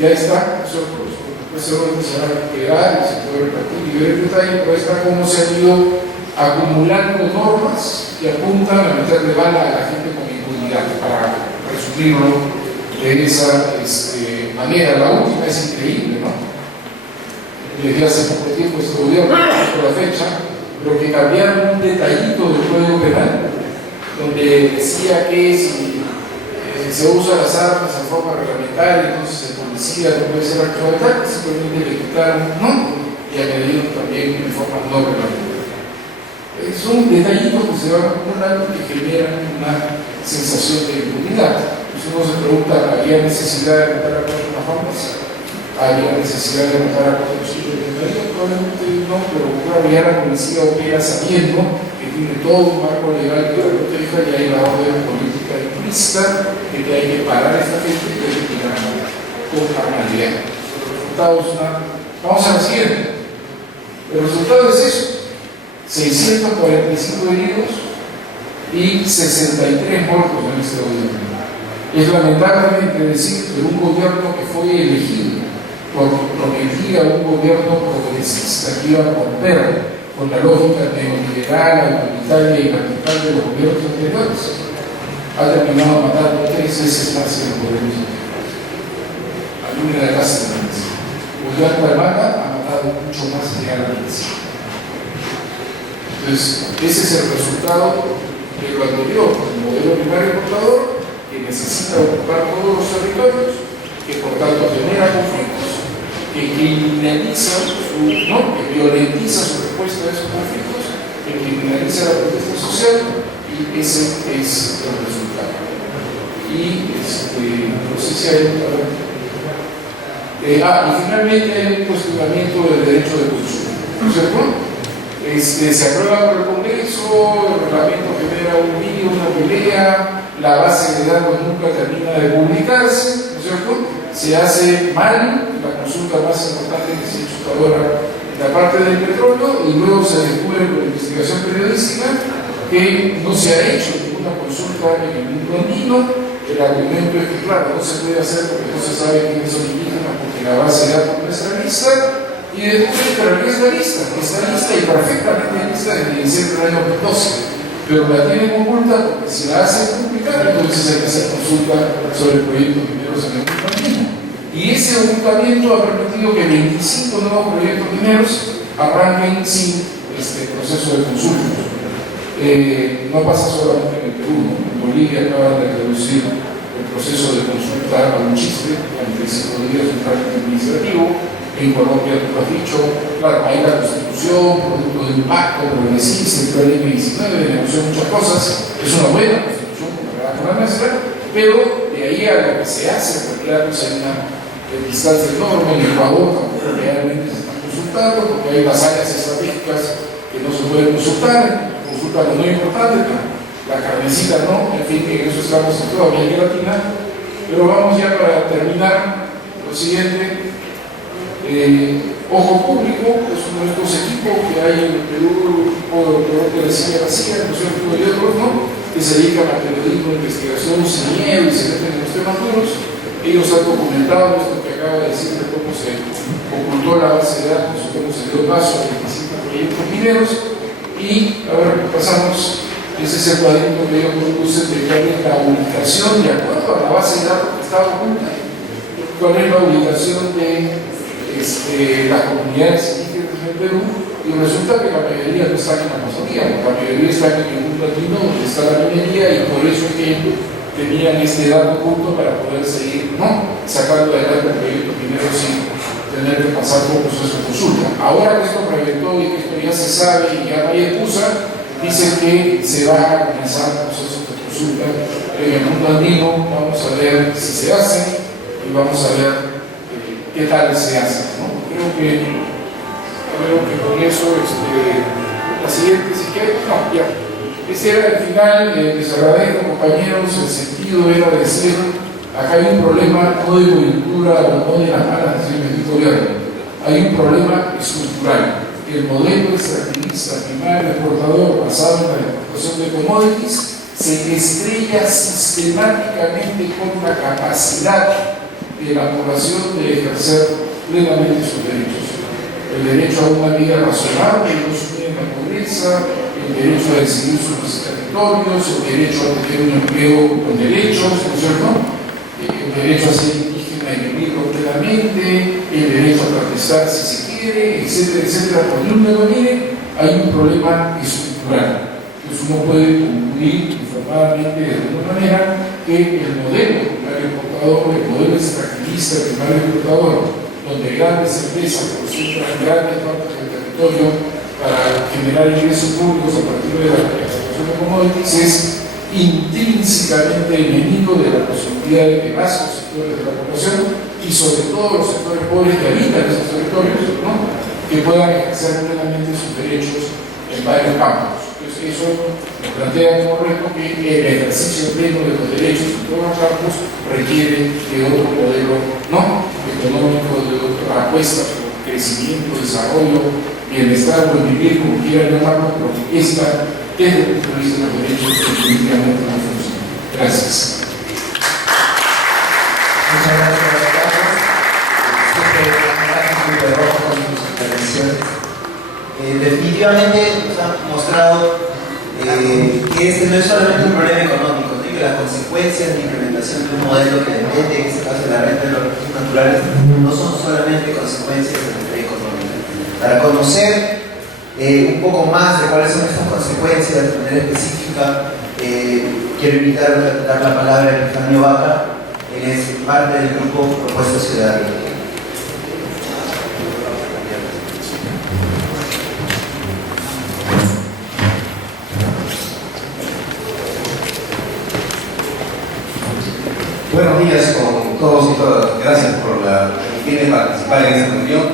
Ya está, después se va a pegar y se puede repartir y ver el detalle, pero está como se han ido acumulando normas que apuntan a meterle bala a la gente con impunidad, para resumirlo de esa manera. La última es increíble, ¿no? Desde hace poco tiempo este gobierno, por la fecha, pero que cambiaron un detallito del Código Penal, donde decía que si se usa las armas en forma reglamentaria, entonces el policía no puede ser acto de ataque, simplemente le quitaron, ¿no? Y añadieron también en forma no reglamentaria. Son detallitos que se van acumulando y que generan una sensación de impunidad. Pues uno se pregunta, ¿había necesidad de matar a cuatro mahomes? ¿Había necesidad de matar a cuatro chicos de Medellín? Probablemente no, pero claro, ya la policía opera sabiendo que tiene todo un marco legal que lo proteja, y hay la orden política implícita de que hay que parar a esta gente y hay que tirar con normalidad. Los resultados, vamos a la siguiente. El resultado es eso: 645 heridos y 63 muertos en este gobierno. Es lamentablemente decir que un gobierno que fue elegido prometía un gobierno progresista que iba a romper con la lógica neoliberal, autoritaria y radical de los gobiernos anteriores, ha terminado matando 3 veces más que los gobiernos anteriores. A mí me da casi la violencia. Gobierno de Mata ha matado mucho más que a la violencia. Entonces, ese es el resultado de lo anterior, el modelo primario exportador, que necesita ocupar todos los territorios, que por tanto genera conflictos, que criminaliza que violentiza su respuesta a esos conflictos, que criminaliza la protesta social, y ese es el resultado. Y no sé si hay y finalmente hay un cuestionamiento del derecho de consumo, ¿no es cierto? Se aprueba por el Congreso, el reglamento genera un lío, una pelea, la base de datos nunca termina de publicarse, ¿no es cierto? Se hace mal, la consulta más importante que se ha hecho hasta ahora en la parte del petróleo, y luego se descubre por investigación periodística que no se ha hecho ninguna consulta en el mundo andino. El argumento es que, claro, no se puede hacer porque no se sabe quiénes son indígenas, porque la base de datos no está lista, y descubre que la está lista y perfectamente lista desde diciembre del año 2012, pero la tienen oculta porque si la hacen publicar, entonces hay que hacer consulta sobre el proyecto mineros en el mundo andino. Y ese ocultamiento ha permitido que 25 nuevos proyectos mineros arranquen sin proceso de consulta. No pasa solamente en el Perú, en Bolivia acaban de reducir el proceso de consulta a un chiste, a 35 días un trámite administrativo. En Colombia, tú has dicho, claro, hay la Constitución, producto de impacto, pero existe el ley 19, negoció muchas cosas, es una buena Constitución comparada con la nuestra, pero de ahí a lo que se hace, en realidad, pues hay una distancia enorme. En Ecuador tampoco realmente se están consultando, porque hay las áreas estratégicas que no se pueden consultar, consultan lo muy importante, pero la carnecita no, en fin, en eso estamos en toda América Latina. Pero vamos ya para terminar, lo siguiente. Ojo Público es uno de estos equipos que hay en el Perú, tipo de García García, y otros, ¿no?, que se dedican al periodismo, investigación, sin miedo y se meten en los temas duros. Ellos han documentado esto que acaba de decir, de cómo se ocultó la base de datos, cómo se dio paso a 25 proyectos mineros. Y a ver, pasamos, ese es el cuadrito que ellos producen de cuál es la ubicación de acuerdo a la base de datos que estaba oculta, cuál es la ubicación de las comunidades indígenas en Perú, y resulta que la mayoría no está en la Amazonía, la mayoría está en el mundo latino, donde está la minería, y por eso es que tenían este dato oculto para poder seguir sacando adelante el proyecto minero sin tener que pasar por proceso de consulta. Ahora que esto reventó y que esto ya se sabe y ya no hay excusa, dicen que se va a comenzar procesos de consulta en el mundo andino. Vamos a ver si se hacen y vamos a ver qué tal se hace, ¿no? Creo que con eso, la siguiente, si quieren, ya. Este era el final, les agradezco, compañeros. El sentido era decir, acá hay un problema no de coyuntura o no de las malas decisiones del gobierno, hay un problema estructural. El modelo extractivista primario exportador basado en la exportación de commodities se estrella sistemáticamente con la capacidad de la población de ejercer plenamente sus derechos. El derecho a una vida razonable, no sumir en la pobreza, el derecho a decidir sus territorios, el derecho a tener un empleo con derechos, ¿no es cierto?, el derecho a ser indígena y vivirlo plenamente, el derecho a protestar si se quiere, etcétera, etcétera. Por donde lo mire, hay un problema estructural. Entonces uno puede concluir informadamente de alguna manera que el modelo primario exportador, el modelo extractivista primario exportador, donde grandes empresas concentran grandes partes del territorio para generar ingresos públicos a partir de la exportación de commodities, es intrínsecamente enemigo de la posibilidad de que más los sectores de la población, y sobre todo los sectores pobres que habitan esos territorios, ¿no?, que puedan ejercer plenamente sus derechos en varios campos. Entonces eso nos plantea como reto que el ejercicio pleno de los derechos en todos los campos requiere de otro modelo, ¿no?, económico, de otra apuesta por crecimiento, desarrollo, bienestar, o vivir, como quieran llamarlo, pero esta, desde el punto de vista de los derechos, definitivamente no funciona. Gracias. Definitivamente nos han mostrado que este no es solamente un problema económico, ¿no? Que las consecuencias de implementación de un modelo que depende, en este caso de la renta de los recursos naturales, no son solamente consecuencias de la ley económica. Para conocer un poco más de cuáles son estas consecuencias de manera específica, quiero invitar a dar la palabra a Epifanio Vaca, él es parte del grupo Propuesta Ciudadana. Buenos días con todos y todas. Gracias por la oportunidad de participar en esta reunión.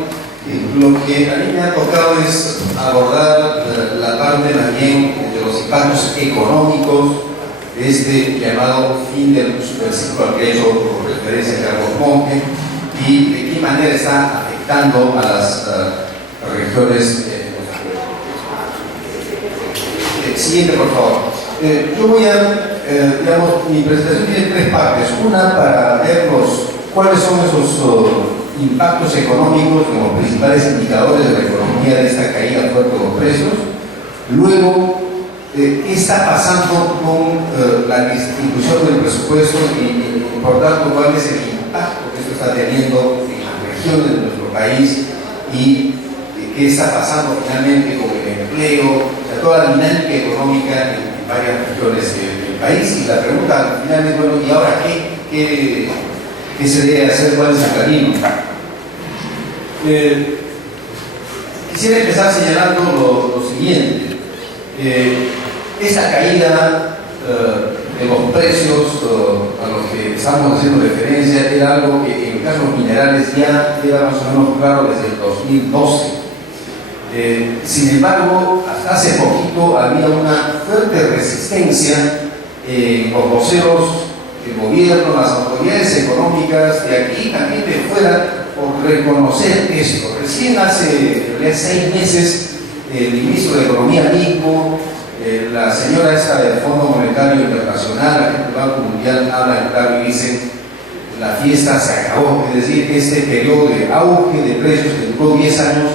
Lo que a mí me ha tocado es abordar la parte también de los impactos económicos de este llamado fin del superciclo al que ha hecho referencia Carlos Monge y de qué manera está afectando a las regiones. Siguiente, por favor. Yo voy a mi presentación tiene tres partes. Una para ver cuáles son esos impactos económicos como principales indicadores de la economía de esta caída fuerte de los precios. Luego, qué está pasando con la distribución del presupuesto y por tanto, cuál es el impacto que esto está teniendo en las regiones de nuestro país y qué está pasando finalmente con el empleo, o sea, toda la dinámica económica en varias regiones del país. Y la pregunta al final es, bueno, ¿y ahora qué se debe hacer? ¿Cuál es el camino? Quisiera empezar señalando lo siguiente. Esta caída de los precios a los que estamos haciendo referencia era algo que en el caso de los minerales ya era más o menos claro desde el 2012. Sin embargo, hasta hace poquito había una fuerte resistencia en los voceros del gobierno, las autoridades económicas de aquí y también de fuera, por reconocer esto. Recién hace 6 meses el ministro de Economía mismo, la señora esta del Fondo Monetario Internacional, la gente del Banco Mundial, habla claro y dice: la fiesta se acabó. Es decir, este periodo de auge de precios que duró 10 años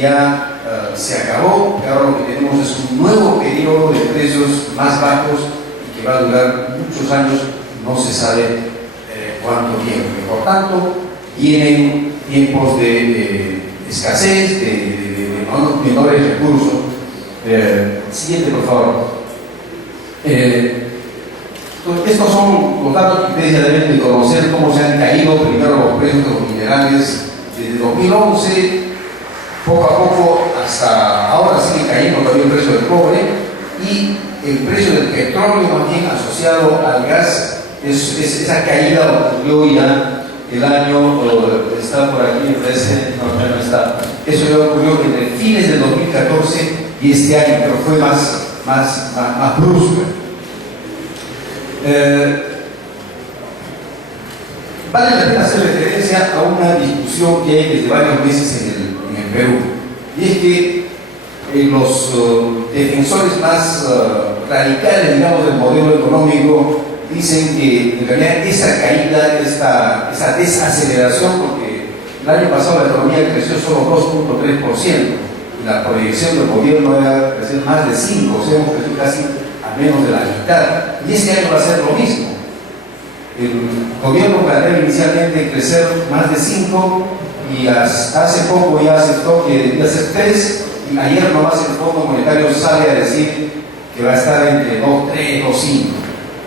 ya se acabó, que ahora lo que tenemos es un nuevo periodo de precios más bajos y que va a durar muchos años, no se sabe cuánto tiempo. Y por tanto, vienen tiempos de escasez, de menores recursos. Siguiente, por favor. Estos son los datos que ustedes ya deben de conocer, cómo se han caído primero los precios de los minerales desde 2011. Poco a poco, hasta ahora sigue cayendo todavía el precio del cobre y el precio del petróleo, más bien asociado al gas. Esa caída ocurrió ya el año, está por aquí, no está. Eso ya ocurrió entre fines del 2014 y este año, pero fue más brusco. Vale la pena hacer referencia a una discusión que hay desde varios meses en Perú, y es que los defensores más radicales, digamos, del modelo económico dicen que en realidad esa caída, esa desaceleración, porque el año pasado la economía creció solo 2.3% y la proyección del gobierno era crecer más de 5%, o sea, hemos crecido casi a menos de la mitad, y este año va a ser lo mismo. El gobierno planteaba inicialmente crecer más de 5%, y hace poco ya aceptó que debía ser 3, y ayer nomás el Fondo Monetario sale a decir que va a estar entre 2.3, 2.5.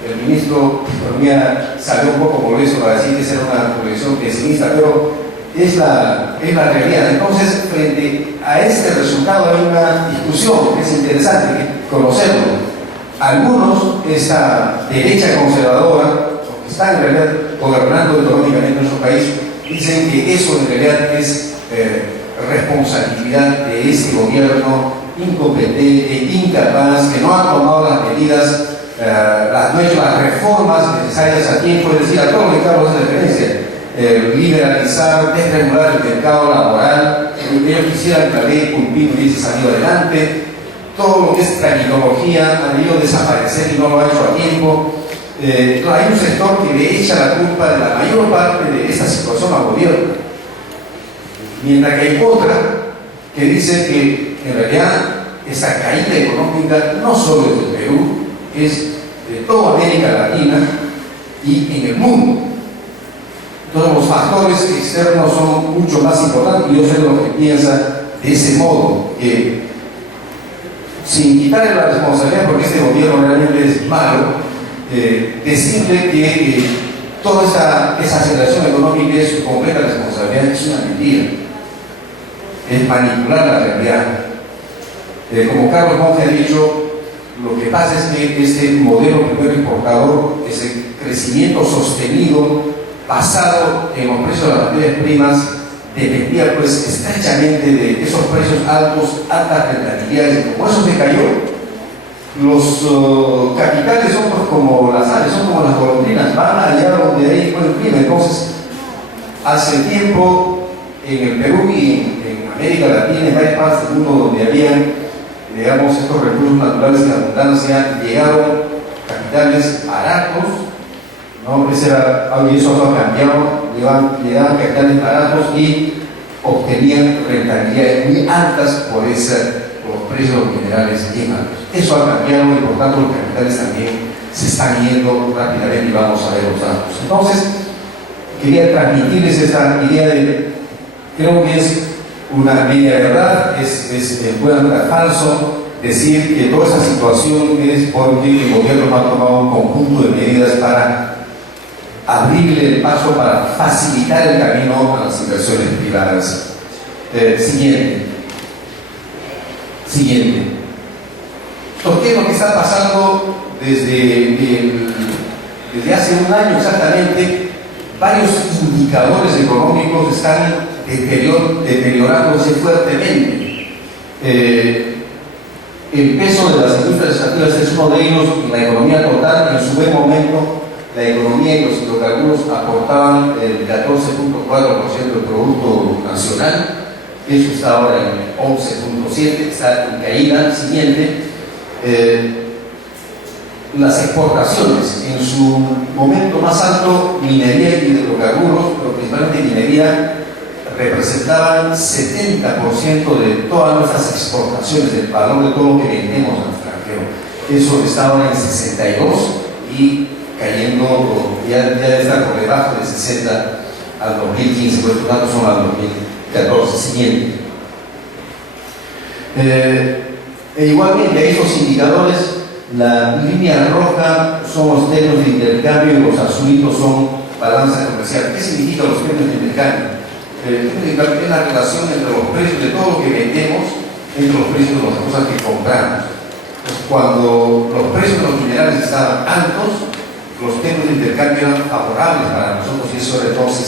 El ministro de Economía salió un poco por eso para decir que esa era una proyección pesimista, pero es la realidad. Entonces, frente a este resultado hay una discusión que es interesante conocerlo. Algunos, esta derecha conservadora, que está en realidad gobernando económicamente nuestro país, dicen que eso en realidad es responsabilidad de este gobierno incompetente, incapaz, que no ha tomado las medidas, no ha hecho las reformas necesarias a tiempo, es decir, a todo lo que Carlos hace referencia, liberalizar, desregular el mercado laboral. Ellos quisieran que la ley Pulpino hubiese salido adelante. Todo lo que es tecnología ha debido desaparecer y no lo ha hecho a tiempo. hay un sector que le echa la culpa de la mayor parte de esta situación al gobierno, mientras que hay otra que dice que en realidad esa caída económica no solo es del Perú, es de toda América Latina y en el mundo. Entonces los factores externos son mucho más importantes y yo sé lo que piensa de ese modo, que sin quitarle la responsabilidad porque este gobierno realmente es malo, decirle que toda esa aceleración económica es su completa responsabilidad es una mentira, es manipular la realidad. Como Carlos Monge ha dicho, lo que pasa es que este modelo primero importador, ese crecimiento sostenido basado en los precios de las materias primas, dependía pues estrechamente de esos precios altos, altas rentabilidades. Como eso se cayó, los capitales son pues como las aves, son como las golondrinas, van allá donde hay buen clima. Entonces, hace tiempo en el Perú y en América Latina, en varias partes del mundo donde habían, digamos, estos recursos naturales en abundancia, llegaron capitales baratos, ¿no? Eso no ha cambiado, llegaban capitales baratos y obtenían rentabilidades muy altas por los precios generales bien altos. Eso ha cambiado y por tanto los capitales también se están yendo rápidamente y vamos a ver los datos. Entonces, quería transmitirles esta idea de, creo que es una media verdad, es falso decir que toda esa situación es porque el gobierno ha tomado un conjunto de medidas para abrirle el paso, para facilitar el camino a las inversiones privadas. Siguiente. ¿Qué es lo que está pasando desde hace un año exactamente? Varios indicadores económicos están deteriorándose fuertemente. El peso de las industrias extractivas es uno de ellos en la economía total. En su buen momento, la economía y los hidrocarburos aportaban el 14.4% del Producto Nacional. Eso está ahora en 11.7%, está en caída. Siguiente. Las exportaciones, en su momento más alto, minería y hidrocarburos, pero principalmente minería, representaban 70% de todas nuestras exportaciones, del valor de todo lo que vendemos al extranjero. Eso está ahora en 62 y cayendo, ya debe estar por debajo de 60 al 2015, por estos datos son al 2014. Siguiente. Igualmente, a estos indicadores, la línea roja son los términos de intercambio y los azulitos son balanza comercial. ¿Qué significan los términos de intercambio? Es la relación entre los precios de todo lo que vendemos entre los precios de las cosas que compramos. Pues cuando los precios de los minerales estaban altos, los términos de intercambio eran favorables para nosotros y eso entonces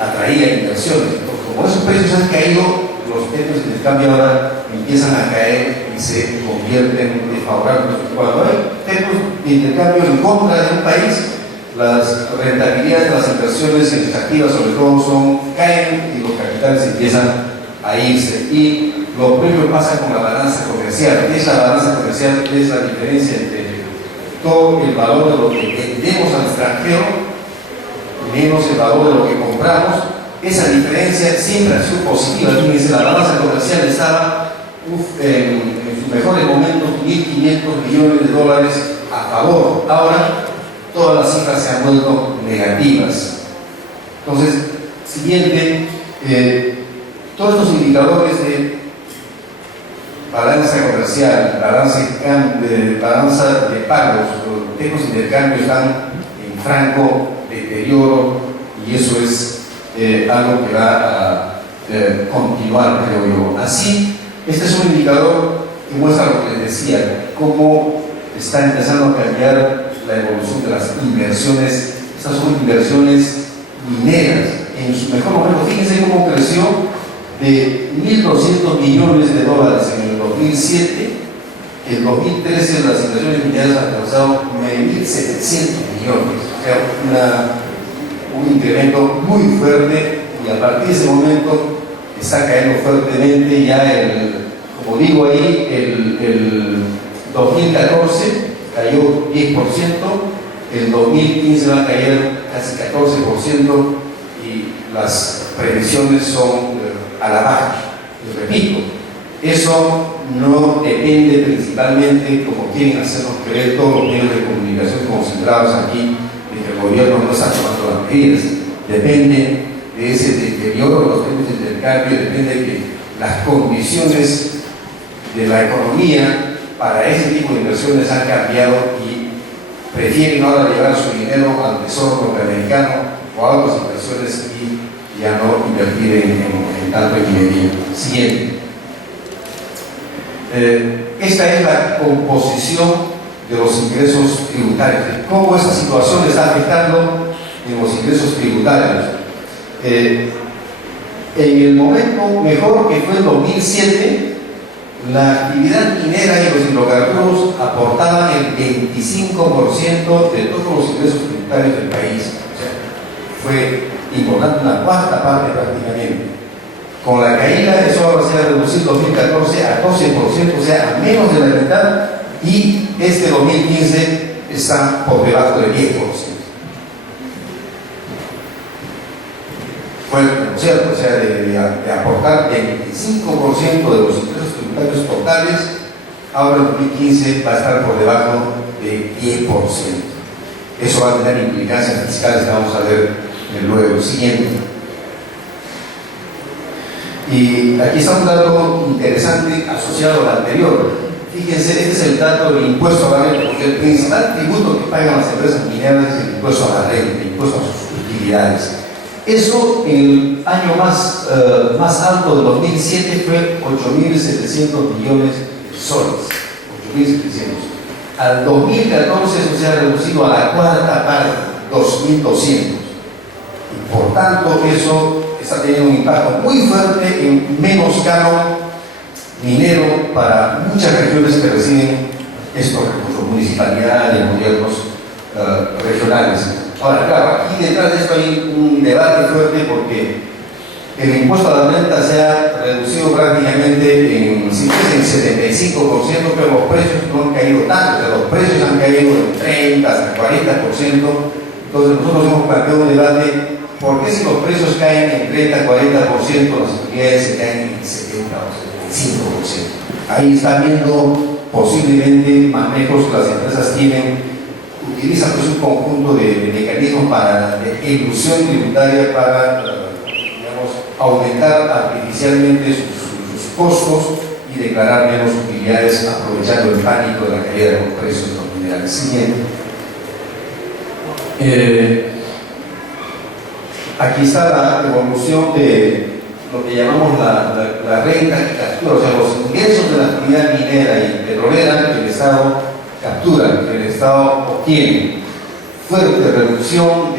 atraía inversiones. Como esos precios han caído, los términos de intercambio ahora empiezan a caer y se convierten en favorables. Cuando hay términos de intercambio en contra de un país, las rentabilidades de las inversiones extractivas sobre todo caen y los capitales empiezan a irse. Y lo propio pasa con la balanza comercial. ¿Qué es la balanza comercial? Es la diferencia entre todo el valor de lo que vendemos al extranjero menos el valor de lo que compramos. Esa diferencia siempre ha sido positiva. Fíjense, la balanza comercial estaba en sus mejores momentos, 1.500 millones de dólares a favor. Ahora todas las cifras se han vuelto negativas. Entonces, siguiente, todos estos indicadores de balanza comercial, balanza de pagos, los términos de intercambio están en franco deterioro y eso es algo que va a continuar, creo yo. Así, este es un indicador que muestra lo que les decía, cómo está empezando a cambiar la evolución de las inversiones. Estas son inversiones mineras. En su mejor momento, fíjense cómo creció de 1.200 millones de dólares en el 2007. En 2013 las inversiones mineras alcanzaron 9.700 millones. O sea, un incremento muy fuerte y a partir de ese momento está cayendo fuertemente. Ya como digo ahí, el 2014 cayó 10%, en 2015 va a caer casi 14% y las previsiones son a la baja. Les repito, eso no depende principalmente, como quieren hacernos creer todos los medios de comunicación concentrados aquí, de que el gobierno no está tomando las medidas. Depende de ese deterioro de los términos de intercambio, depende de que las condiciones de la economía para ese tipo de inversiones han cambiado y prefieren ahora llevar su dinero al tesoro norteamericano o a otras inversiones y ya no invertir en tanto en minería. Siguiente. Esta es la composición de los ingresos tributarios. ¿Cómo esta situación está afectando en los ingresos tributarios? En el momento mejor que fue el 2007, la actividad minera y los hidrocarburos aportaban el 25% de todos los ingresos tributarios del país. O sea, fue importante, una cuarta parte prácticamente. Con la caída, eso ahora se ha reducido en 2014 a 12%, o sea, a menos de la mitad, y este 2015 está por debajo del 10%. Bueno, ¿cierto? O sea, de aportar 25% de los ingresos tributarios totales, ahora en 2015 va a estar por debajo del 10%. Eso va a tener implicancias fiscales que vamos a ver luego. Siguiente. Y aquí está un dato interesante asociado al anterior. Fíjense, este es el dato del impuesto a la renta, porque el principal tributo que pagan las empresas mineras es el impuesto a la renta, el impuesto a sus utilidades. Eso, en el año más alto del 2007 fue 8.700 millones de soles. 8.700. Al 2014 eso se ha reducido a la cuarta parte, 2.200. Y por tanto, eso está teniendo un impacto muy fuerte en menoscabo minero para muchas regiones que reciben estos recursos, municipalidades, gobiernos regionales. Ahora, claro, aquí detrás de esto hay un debate fuerte porque el impuesto a la renta se ha reducido prácticamente en 75%, pero los precios no han caído tanto, o sea, los precios han caído en 30 hasta 40%. Entonces nosotros hemos planteado un debate: ¿por qué si los precios caen en 30, 40%, las utilidades se caen en 70 o 75%? Ahí están viendo posiblemente manejos que las empresas utilizan pues un conjunto de mecanismos de ilusión tributaria para, digamos, aumentar artificialmente sus costos y declarar menos utilidades, aprovechando el pánico de la caída de los precios de los minerales. Siguiente. Aquí está la evolución de lo que llamamos la renta que captura, o sea, los ingresos de la actividad minera y petrolera que el Estado captura, que el Estado obtiene. Fuerte reducción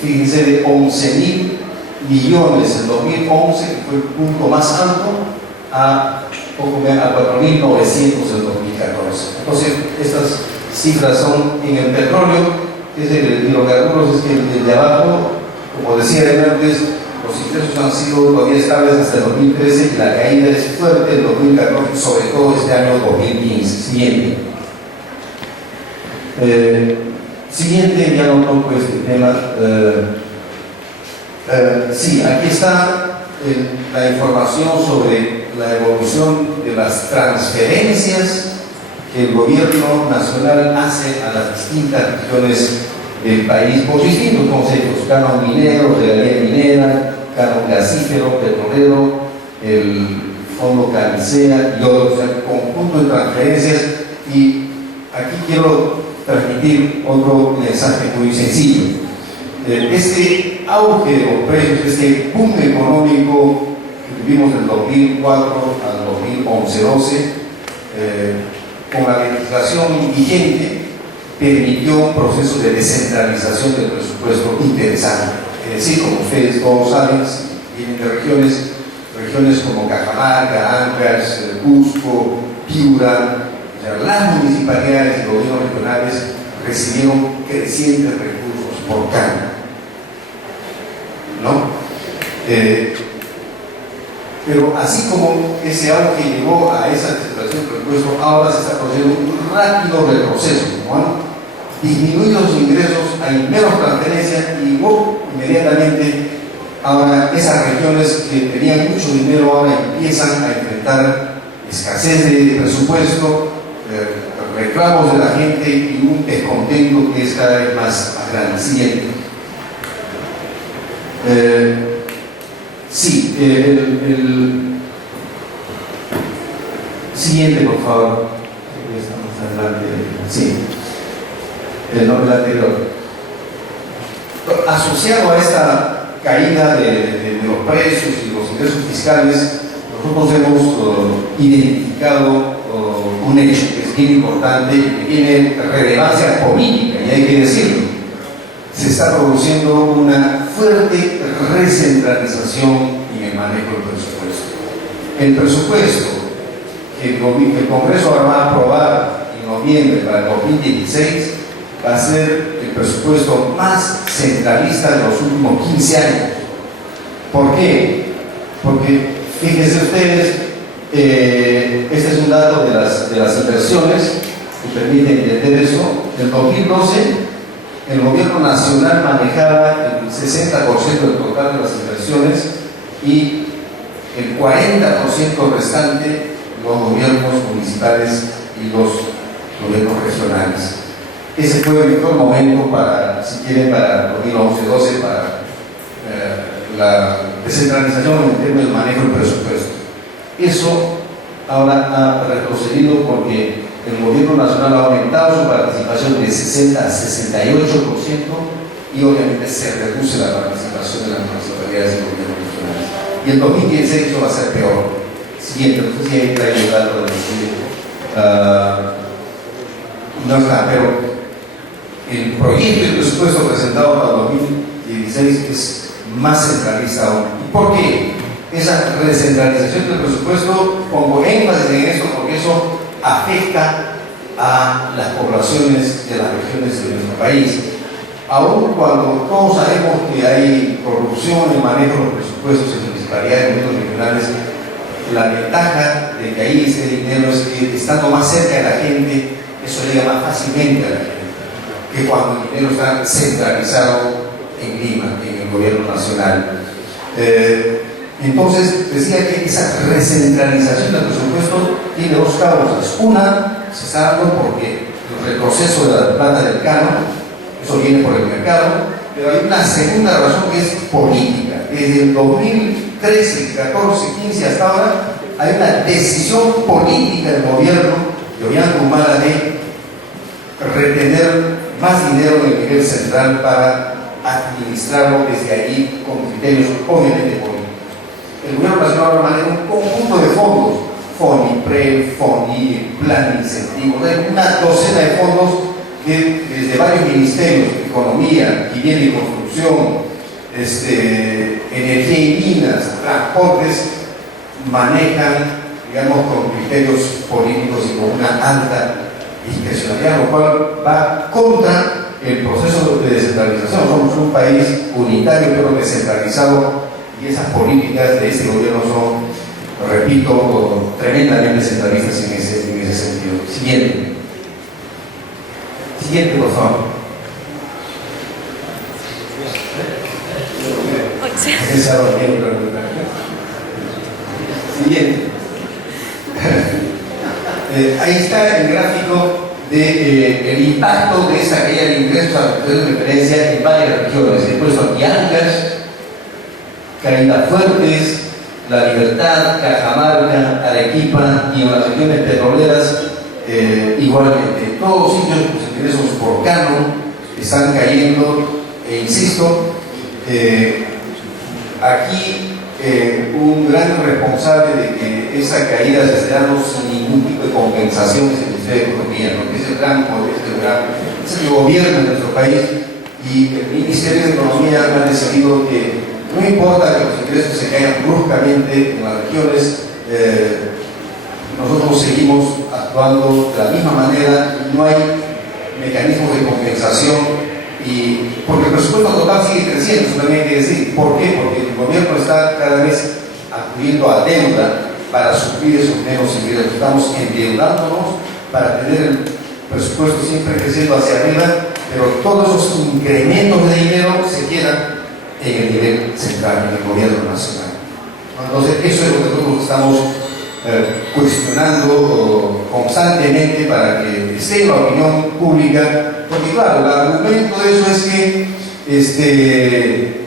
fíjense, de 11.000 millones en 2011, que fue el punto más alto, a poco menos a 4.900 en 2014. Entonces, estas cifras son en el petróleo, que es el hidrocarburos, es que el de abajo, como decía antes, los ingresos han sido todavía estables hasta el 2013 y la caída es fuerte en 2014, sobre todo este año 2015. Siguiente. Siguiente, ya no toco este tema. Sí, aquí está la información sobre la evolución de las transferencias que el gobierno nacional hace a las distintas regiones del país por distintos conceptos: canon minero, regalía minera, canon gasífero, petrolero, el fondo Calisea y otros, o sea, conjunto de transferencias. Y aquí quiero transmitir otro mensaje muy sencillo. Este auge de los precios, este boom económico que tuvimos del 2004 al 2011-12, con la legislación vigente, permitió un proceso de descentralización del presupuesto interesante. Es decir, como ustedes todos saben, vienen de regiones como Cajamarca, Ancash, Cusco, Piura. Las municipalidades y gobiernos regionales recibieron crecientes recursos por caña, ¿no? Pero así como ese auge llegó a esa situación del presupuesto, ahora se está produciendo un rápido retroceso, ¿no? disminuidos los ingresos, hay menos transferencias y inmediatamente ahora esas regiones que tenían mucho dinero ahora empiezan a enfrentar escasez de presupuesto, reclamos de la gente y un descontento que es cada vez más grande. Siguiente. Siguiente, por favor. Estamos adelante. Sí. El anterior. Asociado a esta caída de los precios y los ingresos fiscales, nosotros hemos identificado un hecho que es bien importante y que tiene relevancia política, y hay que decirlo. Se está produciendo una fuerte recentralización en el manejo del presupuesto. El presupuesto que el Congreso ahora va a aprobar en noviembre para el 2016 va a ser el presupuesto más centralista de los últimos 15 años. ¿Por qué? Porque, fíjense ustedes, este es un dato de las inversiones que permite entender eso. En 2012, el gobierno nacional manejaba el 60% del total de las inversiones y el 40% restante los gobiernos municipales y los gobiernos regionales. Ese fue el mejor momento para, si quieren, para 2011-12, para la descentralización en términos de manejo del presupuesto. Eso ahora ha retrocedido porque el gobierno nacional ha aumentado su participación de 60 a 68% y obviamente se reduce la participación de las municipalidades del gobierno nacional. Y el 2016 eso va a ser peor. Siguiente, no sé si hay traigo el dato de no está, pero el proyecto de presupuesto presentado para 2016 es más centralista aún. ¿Y por qué? Esa recentralización del presupuesto, pongo énfasis en esto porque eso afecta a las poblaciones de las regiones de nuestro país. Aún cuando todos sabemos que hay corrupción en el manejo de los presupuestos en municipalidades y gobiernos regionales, la ventaja de que ahí esté dinero es que estando más cerca de la gente, eso llega más fácilmente a la gente que cuando el dinero está centralizado en Lima, en el gobierno nacional. Entonces, decía que esa recentralización del presupuesto tiene dos causas. Una, se está dando porque el retroceso de la plata del canon, eso viene por el mercado, pero hay una segunda razón que es política. Desde el 2013, 14, 15 hasta ahora, hay una decisión política del gobierno de Ollanta Humala de retener más dinero en el nivel central para administrarlo desde allí con criterios obviamente políticos. El gobierno nacional maneja un conjunto de fondos, FONIPRED, FONI, Plan de Incentivos, hay una docena de fondos que desde varios ministerios, economía, vivienda y construcción, energía y minas, transportes, manejan, digamos, con criterios políticos y con una alta discrecionalidad, lo cual va contra el proceso de descentralización. Somos un país unitario pero descentralizado y esas políticas de este gobierno son, repito, tremendamente centralistas en ese sentido. Siguiente, por favor. Siguiente. Ahí está el gráfico del impacto de esa caída de ingresos a de referencia en varias regiones. He puesto aquí Ancash, Caídas Fuertes, La Libertad, Cajamarca, Arequipa y en las regiones petroleras igualmente. Todos los sitios los ingresos por canon están cayendo e insisto, aquí un gran responsable de que esa caída se esté dando sin ningún tipo de compensación es el Ministerio de Economía, ¿no? Que es el gran poder, es el gobierno de nuestro país y el Ministerio de Economía ha decidido que no importa que los ingresos se caigan bruscamente en las regiones, nosotros seguimos actuando de la misma manera, no hay mecanismos de compensación y porque el presupuesto total sigue creciendo, eso también hay que decir. ¿Por qué? Porque el gobierno está cada vez acudiendo a deuda para suplir esos menos ingresos. Estamos endeudándonos para tener presupuesto siempre creciendo hacia arriba, pero todos esos incrementos de dinero se quedan en el nivel central, en el gobierno nacional. Entonces, eso es lo que nosotros estamos cuestionando constantemente para que esté en la opinión pública, porque claro, el argumento de eso es que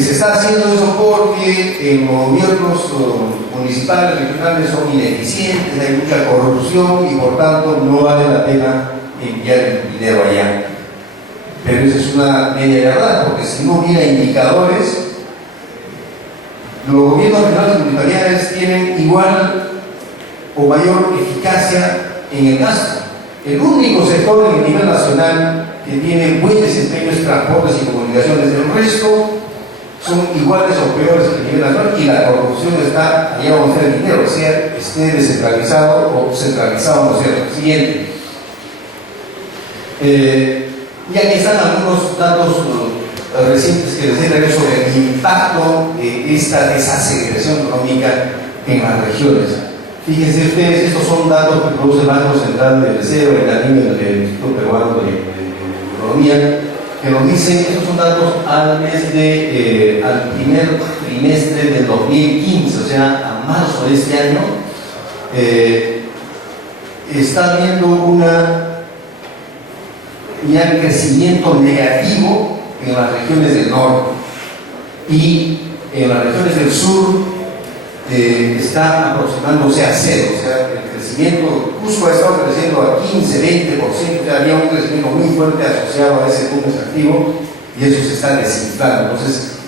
se está haciendo eso porque los gobiernos municipales, regionales son ineficientes, hay mucha corrupción y por tanto no vale la pena enviar el dinero allá. Pero esa es una media verdad, porque si uno mira indicadores, los gobiernos regionales y municipales tienen igual o mayor eficacia en el gasto. El único sector en el nivel nacional que tiene buen desempeño es transportes y comunicaciones. El resto son iguales o peores que el nivel nacional y la corrupción está allá donde está el dinero, sea esté descentralizado o centralizado, no sea. Siguiente. Y aquí están algunos datos recientes que les diré sobre el impacto de esta desaceleración económica en las regiones. Fíjense ustedes, estos son datos que produce el Banco Central del Deseo y también del Instituto Peruano de Economía, que nos dicen, estos son datos al primer trimestre del 2015, o sea, a marzo de este año, está habiendo un crecimiento negativo en las regiones del norte y en las regiones del sur está aproximándose a cero, o sea, el crecimiento, Cusco ha estado creciendo a 15-20%, o sea, había un crecimiento muy fuerte asociado a ese punto extractivo y eso se está desinflando. Entonces,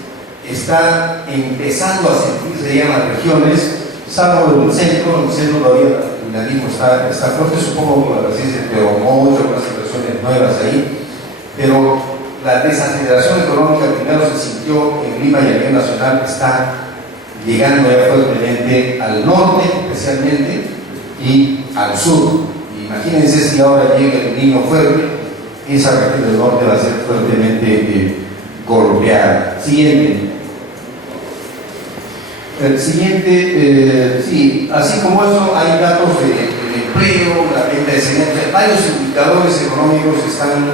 está empezando a sentirse ya en las regiones, salvo el centro todavía el dinamismo está fuerte, supongo con la presencia de Teomocho, con las inversiones nuevas ahí, pero la desaceleración económica primero se sintió en Lima y a nivel nacional, está llegando ya fuertemente al norte especialmente y al sur. Imagínense si ahora llega el Niño fuerte, esa región del norte va a ser fuertemente golpeada. Siguiente. El siguiente, sí, así como eso hay datos de empleo, la venta de semillas, varios indicadores económicos están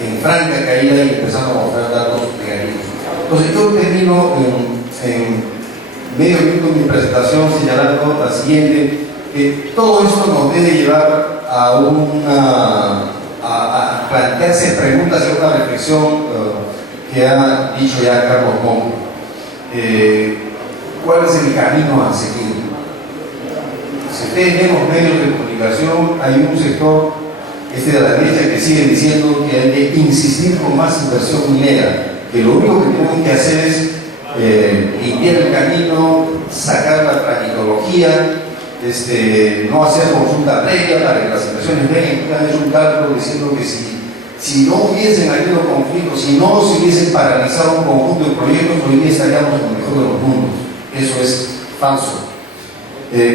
en franca caída y empezando a mostrar datos negativos. Entonces yo termino en medio minuto de mi presentación señalando la siguiente, que todo esto nos debe llevar a plantearse preguntas y una reflexión que ha dicho ya Carlos Montt. ¿Cuál es el camino a seguir? Si ustedes ven los medios de comunicación, hay un sector de la derecha que sigue diciendo que hay que insistir con más inversión minera, que lo único que tenemos que hacer es limpiar el camino, sacar la tramitología, no hacer consulta previa para que las inversiones vengan. Han hecho un cálculo diciendo que si no hubiesen habido conflictos, si no se hubiesen paralizado un conjunto de proyectos, hoy día estaríamos en el mejor de los mundos. Eso es falso.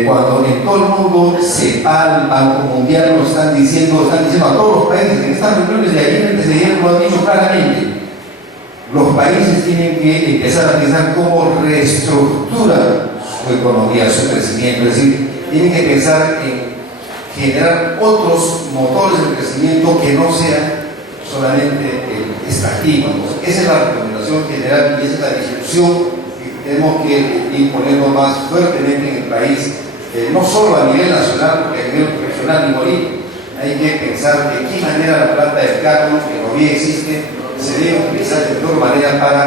Cuando en todo el mundo CEPAL, Banco Mundial lo están diciendo a todos los países, en estas reuniones de ayer el presidente lo ha dicho claramente, los países tienen que empezar a pensar cómo reestructuran su economía, su crecimiento, es decir, tienen que pensar en generar otros motores de crecimiento que no sean solamente el extractivo. Esa es la recomendación general y esa es la discusión que tenemos que ir poniendo más fuertemente en el país, no solo a nivel nacional, porque a nivel regional ni morir. Hay que pensar de qué manera la planta del carbón, que todavía existe, se debe utilizar de mejor manera para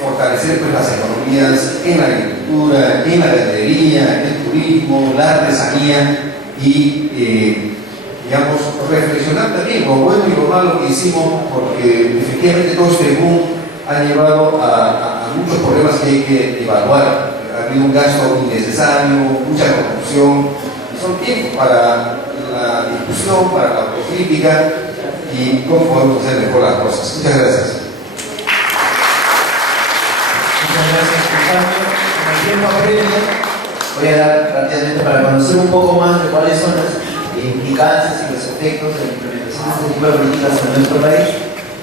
fortalecer pues, las economías en la agricultura, en la ganadería, el turismo, la artesanía y digamos, reflexionar también lo bueno y lo malo que hicimos, porque efectivamente todo este boom ha llevado a muchos problemas que hay que evaluar. Ha habido un gasto innecesario, mucha corrupción, son tiempos para la discusión, para la autocrítica y cómo podemos hacer mejor las cosas. Muchas gracias. Muchas gracias, Ricardo. Con el tiempo apremio, voy a dar rápidamente para conocer un poco más de cuáles son las implicancias y los efectos de la implementación de este tipo de políticas en nuestro país.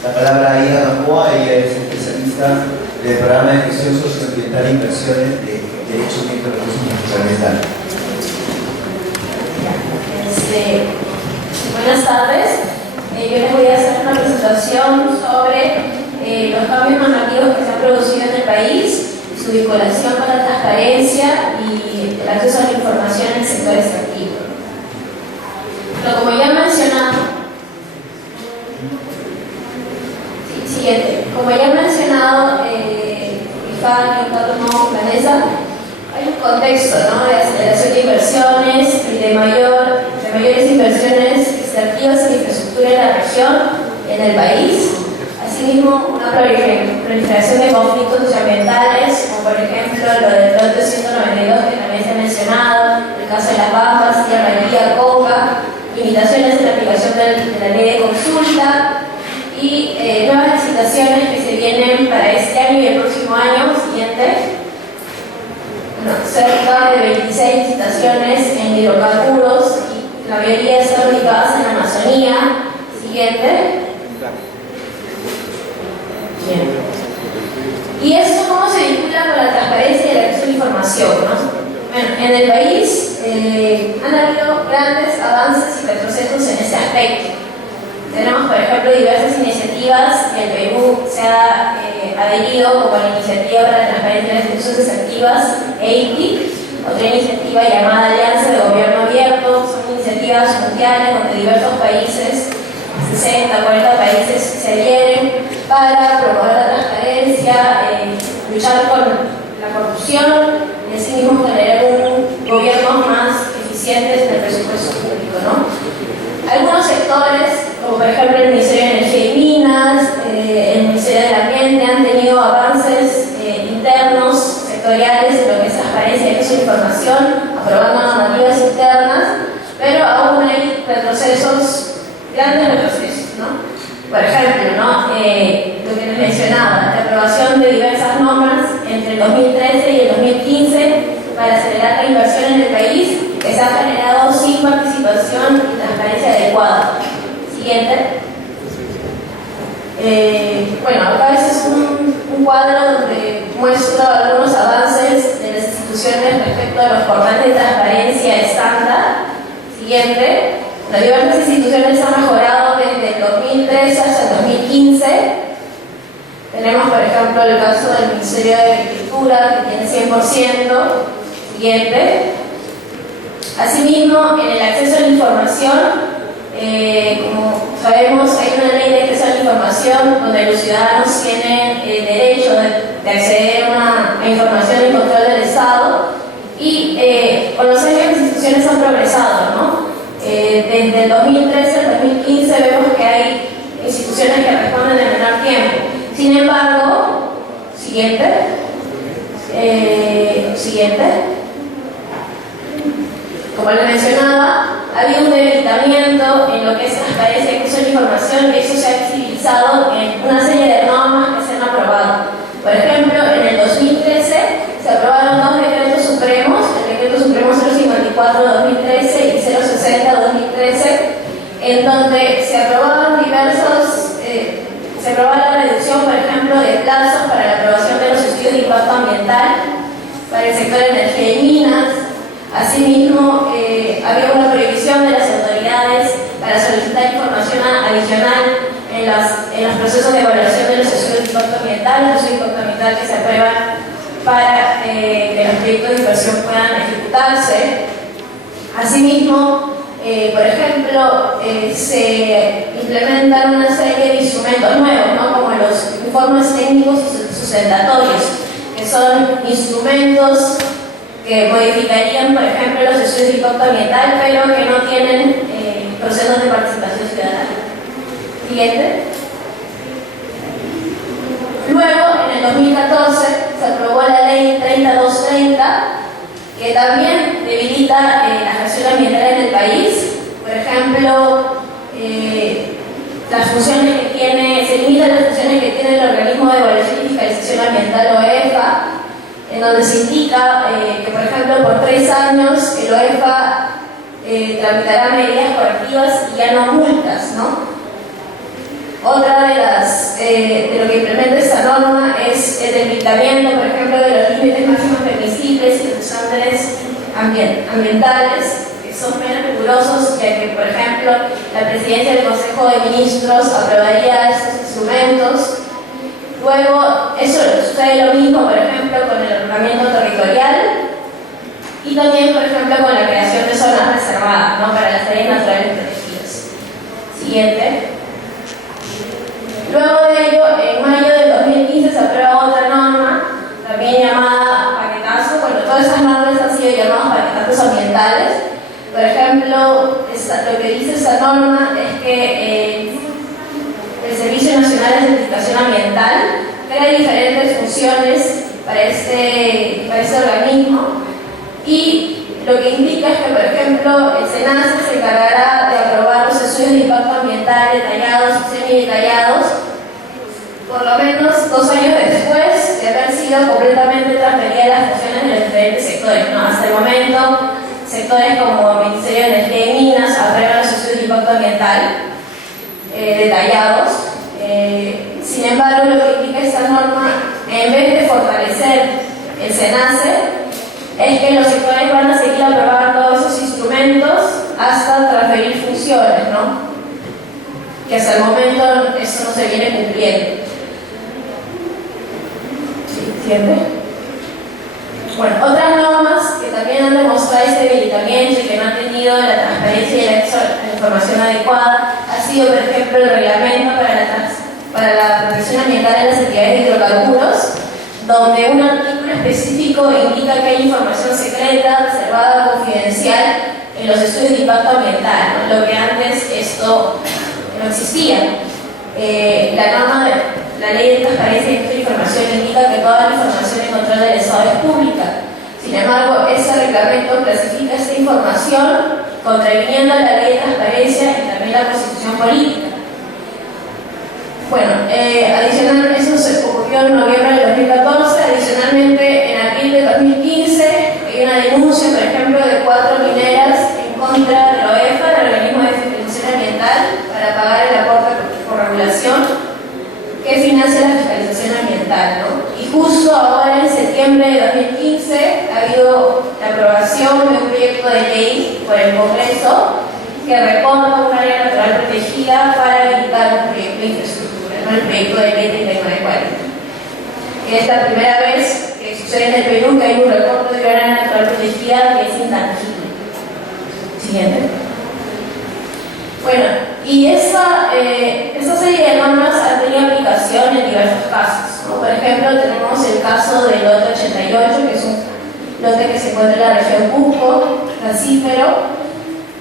La palabra a Ida Gamboa, ella es especialista del programa de gestión socioambiental e inversiones de Derecho Ambiente y Recursos Naturales. y el acceso a la información en el sector extractivo. Pero como ya he mencionado, como ya he mencionado, Ifan, Carlos, Vanessa, hay un contexto, ¿no?, de aceleración de inversiones y de mayores inversiones extractivas en infraestructura en la región, en el país. Asimismo, una proliferación de conflictos socioambientales, como por ejemplo lo del lote 192 que también se ha mencionado, el caso de Las Bambas, Tierra María, Coca, limitaciones en la aplicación de la ley de consulta y nuevas licitaciones que se vienen para este año y el próximo año siguiente. Bueno, cerca de 26 licitaciones en hidrocarburos y la mayoría están ubicadas en la Amazonía. Siguiente. Bien. ¿Y esto cómo se vincula con la transparencia y el acceso a la información, ¿no? Bueno, en el país han habido grandes avances y retrocesos en ese aspecto. Tenemos, por ejemplo, diversas iniciativas que el Perú se ha adherido, como la Iniciativa para la Transparencia de las Instituciones Activas, EITI, otra iniciativa llamada Alianza de Gobierno Abierto. Son iniciativas mundiales donde diversos países, 60, 40 países, se adhieren para promover la transparencia, luchar con la corrupción y asimismo generar un gobierno más eficiente en el presupuesto público, ¿no? Algunos sectores, como por ejemplo el Ministerio de Energía y Minas, el Ministerio del Ambiente, han tenido avances internos, sectoriales, en lo que es transparencia y acceso a información, aprobando normativas internas, pero aún hay retrocesos, grandes retrocesos, ¿no? Por ejemplo, ¿no?, lo que les mencionaba, la aprobación de diversas normas entre el 2013 y el 2015 para acelerar la inversión en el país, que se ha generado sin participación y transparencia adecuada. Siguiente. Bueno, acá este es un cuadro donde muestro algunos avances de las instituciones respecto a los portales de transparencia estándar. Siguiente. Las diversas instituciones han mejorado desde el 2013 hasta el 2015. Tenemos, por ejemplo, el caso del Ministerio de Agricultura, que tiene 100%. Siguiente. Asimismo, en el acceso a la información, como sabemos, hay una ley de acceso a la información donde los ciudadanos tienen el derecho de acceder a información y control del Estado, y con los años las instituciones han progresado, ¿no? Desde el 2013 al 2015 vemos que hay instituciones que responden en menor tiempo. Sin embargo, siguiente. Como les mencionaba, ha habido un debilitamiento en lo que es transparencia y acceso a la información, y eso se ha visibilizado en una serie de normas que se han aprobado. Por ejemplo, en el 2013 se aprobaron dos decretos supremos, el decreto supremo 054-2013 y 060-2013, en donde se aprobaron se aprobaba la reducción, por ejemplo, de plazos para la aprobación de los estudios de impacto ambiental para el sector de energía y minas. Asimismo, había una prohibición de las autoridades para solicitar información adicional en los procesos de evaluación de los estudios de impacto ambiental, los estudios de impacto ambiental que se aprueban para que los proyectos de inversión puedan ejecutarse. Asimismo, por ejemplo, se implementan una serie de instrumentos nuevos, ¿no?, como los informes técnicos y sustentatorios, que son instrumentos que modificarían, por ejemplo, los estudios de impacto ambiental, pero que no tienen procesos de participación ciudadana. Siguiente. Luego, en el 2014, se aprobó la ley 3230, que también debilita la gestión ambiental en el país. Por ejemplo, las funciones que tiene, se limitan las funciones que tiene el organismo de evaluación y fiscalización ambiental, OEFA, en donde se indica que, por ejemplo, por 3 años el OEFA tramitará medidas correctivas y ya no multas, ¿no? Otra de lo que implementa esta norma es el debilitamiento, por ejemplo, de los límites máximos permisibles y los estándares ambientales, que son menos rigurosos, ya que, por ejemplo, la presidencia del Consejo de Ministros aprobaría estos instrumentos. Luego, eso sucede lo mismo, por ejemplo, con el ordenamiento territorial. también, por ejemplo, con la creación de zonas reservadas, ¿no?, para las áreas naturales protegidas. Siguiente. Luego de ello, en mayo del 2015 se aprueba otra norma, también llamada paquetazo. Bueno, todas esas normas han sido llamadas paquetazos ambientales. Por ejemplo, lo que dice esta norma es que el Servicio Nacional de Certificación Ambiental crea diferentes funciones para este organismo, y lo que indica es que, por ejemplo, el SENACE se encargará de aprobar los estudios de impacto ambiental detallados y semidetallados por lo menos 2 años después de haber sido completamente transferidas las funciones de los diferentes sectores, ¿no? Hasta el momento, sectores como el Ministerio de Energía y Minas aprueban los estudios de impacto ambiental detallados. Sin embargo, lo que indica esta norma, en vez de fortalecer el SENACE, es que los sectores van a seguir aprobando esos instrumentos hasta transferir funciones, ¿no? Que hasta el momento eso no se viene cumpliendo. ¿Sí? ¿Entiende? Bueno, otras normas que también han demostrado este debilitamiento y que no han tenido la transparencia y el acceso a la información adecuada ha sido, por ejemplo, el reglamento para la protección ambiental de las actividades de hidrocarburos, donde un artículo específico indica que hay información secreta, reservada, confidencial en los estudios de impacto ambiental, ¿no?, lo que antes esto no existía. La ley de transparencia de información indica que toda la información en control del Estado es pública. Sin embargo, ese reglamento clasifica esta información contraviniendo la ley de transparencia y también la Constitución política. Bueno, adicionalmente, eso se ocurrió en noviembre de 2014. Adicionalmente, en abril de 2015 hay una denuncia, por ejemplo, de 4 mineras en contra de la OEFA, del Organismo de Fiscalización Ambiental, para pagar el aporte por regulación que financia la fiscalización ambiental, ¿no? Y justo ahora, en septiembre de 2015, ha habido la aprobación de un proyecto de ley por el Congreso que recorta un área natural protegida para habilitar un proyecto de infraestructura, ¿no?, el proyecto de ley 3940. Que es la primera vez que sucede en el Perú que hay un recorte de un área natural protegida que es intangible. Siguiente. Bueno, y esta serie de normas ha tenido aplicación en diversos casos, ¿no? Por ejemplo, tenemos el caso del lote 88, que es un lote que se encuentra en la región Cusco, Racífero.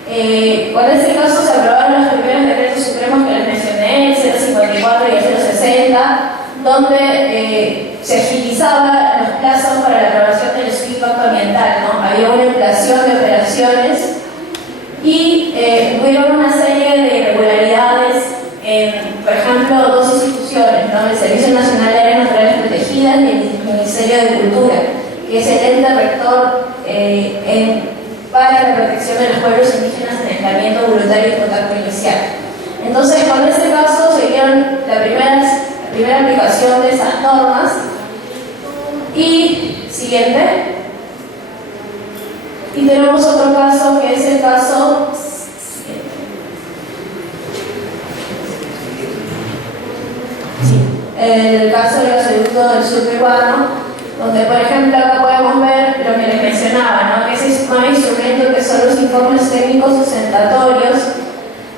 Con este caso se aprobaron los primeros decretos supremos que les mencioné, el 054 y el 060, donde se agilizaban los plazos para la aprobación del estudio de impacto ambiental, ¿no? Había una inflación de operaciones y hubieron una serie de irregularidades en, por ejemplo, 2 instituciones, ¿no?, el Servicio Nacional de Áreas Naturales Protegidas y el Ministerio de Cultura, que es el ente rector para la protección de los pueblos indígenas en aislamiento voluntario y contacto inicial. Entonces, con este caso se dieron la primera aplicación de esas normas. Y siguiente. Y tenemos otro caso que es el caso el caso del gasoducto del sur peruano, donde, por ejemplo, acá podemos ver lo que les mencionaba, ¿no?, que ese nuevo instrumento que son los informes técnicos sustentatorios,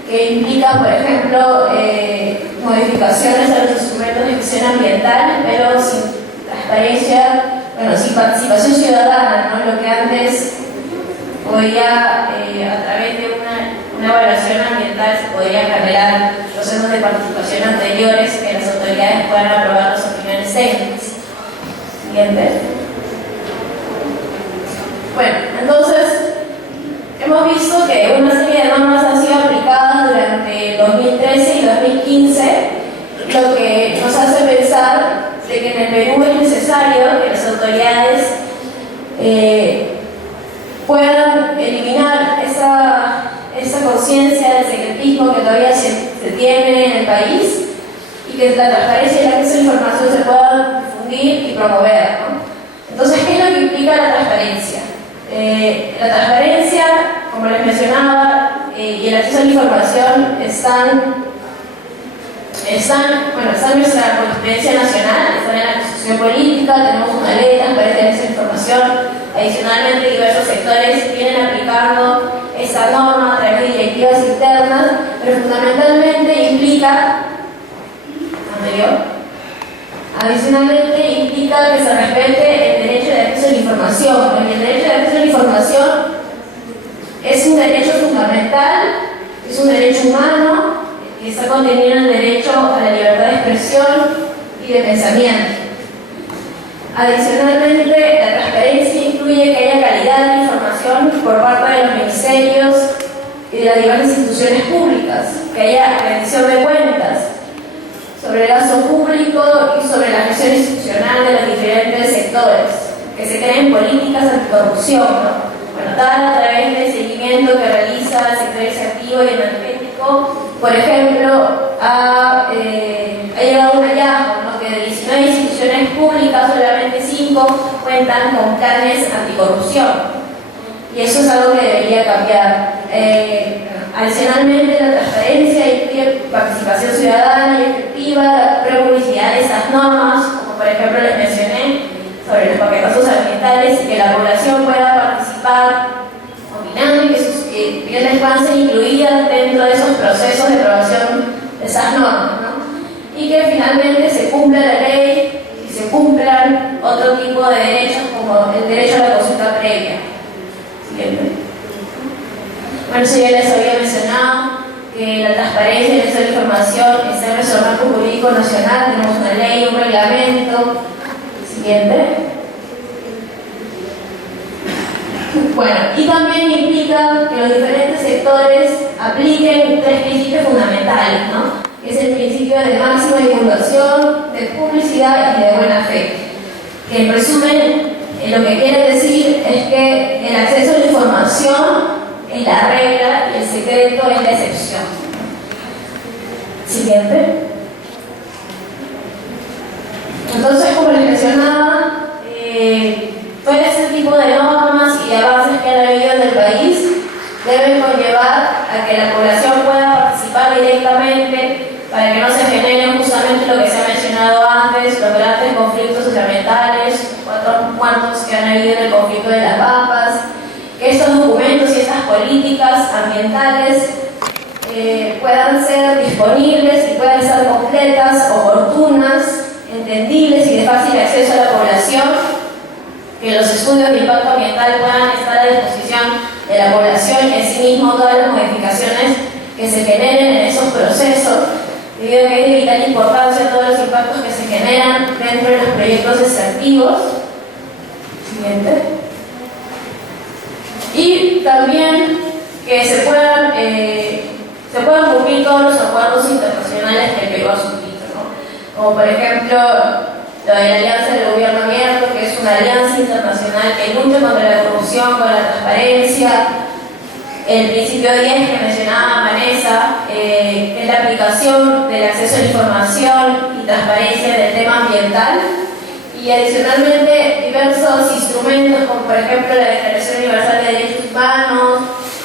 que implican, por ejemplo, modificaciones a los instrumentos de gestión ambiental, pero sin transparencia, bueno, sin participación ciudadana, ¿no?, lo que antes podía, a través de una evaluación ambiental, se podría generar procesos de participación anteriores que las autoridades puedan aprobar las opiniones técnicas. Siguiente. Bueno, entonces, hemos visto que una serie de normas han sido aplicadas durante 2013 y 2015, lo que nos hace pensar de que en el Perú es necesario que las autoridades puedan eliminar esa conciencia del secretismo que todavía se tiene en el país, y que la transparencia y el acceso a la información se puedan difundir y promover, ¿no? Entonces, ¿qué es lo que implica la transparencia? La transparencia, como les mencionaba, y el acceso a la información están Están en nuestra jurisprudencia nacional, están en la Constitución política, tenemos una ley de transparencia de esa información. Adicionalmente, diversos sectores vienen aplicando esta norma a través de directivas internas, pero fundamentalmente implica Adicionalmente, implica que se respete el derecho de acceso a la información, porque el derecho de acceso a la información es un derecho fundamental, es un derecho humano, que está contenido en el derecho a la libertad de expresión y de pensamiento. Adicionalmente, la transparencia incluye que haya calidad de la información por parte de los ministerios y de las diversas instituciones públicas, que haya rendición de cuentas sobre el gasto público y sobre la gestión institucional de los diferentes sectores, que se creen políticas anticorrupción, ¿no? Bueno, tal a través del seguimiento que realiza el sector extractivo y energético. Por ejemplo, ha llegado un hallazgo, ¿no? Que de 19 instituciones públicas, solamente 5 cuentan con planes anticorrupción. Y eso es algo que debería cambiar. Adicionalmente, la transparencia incluye participación ciudadana y efectiva, la publicidad de estas normas, como por ejemplo les mencioné, sobre los paquetazos ambientales, y que la población pueda participar opinando y que sus opiniones puedan ser incluidas dentro de esos procesos de aprobación de esas normas, ¿no? Y que finalmente se cumpla la ley y se cumplan otro tipo de derechos, como el derecho a la consulta previa. Siguiente. Bueno, eso ya les había mencionado, que la transparencia y el acceso a la información está en nuestro marco jurídico nacional, tenemos una ley, un reglamento. Siguiente. Bueno, y también implica que los diferentes sectores apliquen 3 principios fundamentales, ¿no? Que es el principio de máxima divulgación, de publicidad y de buena fe. Que en resumen, lo que quiere decir es que el acceso a la información es la regla y el secreto es la excepción. Siguiente. Entonces, como les mencionaba, todo ese tipo de normas y avances que han habido en el país deben conllevar a que la población pueda participar directamente para que no se generen justamente lo que se ha mencionado antes, los grandes conflictos ambientales, 4 muertos que han habido en el conflicto de las Pampas, que estos documentos y estas políticas ambientales puedan ser disponibles y puedan ser completas, oportunas, entendibles y de fácil acceso a la población, que los estudios de impacto ambiental puedan estar a disposición de la población y asimismo todas las modificaciones que se generen en esos procesos, debido a que es de vital importancia todos los impactos que se generan dentro de los proyectos extractivos. Siguiente. Y también que se puedan cumplir todos los acuerdos internacionales que el Perú ha suscrito, ¿no? Como por ejemplo lo de la Alianza del Gobierno Abierto, que es una alianza internacional que lucha contra la corrupción, contra la transparencia. El principio 10 que mencionaba Vanessa, es la aplicación del acceso a la información y transparencia del tema ambiental. Y adicionalmente diversos instrumentos, como por ejemplo la Declaración Universal de Derechos Humanos,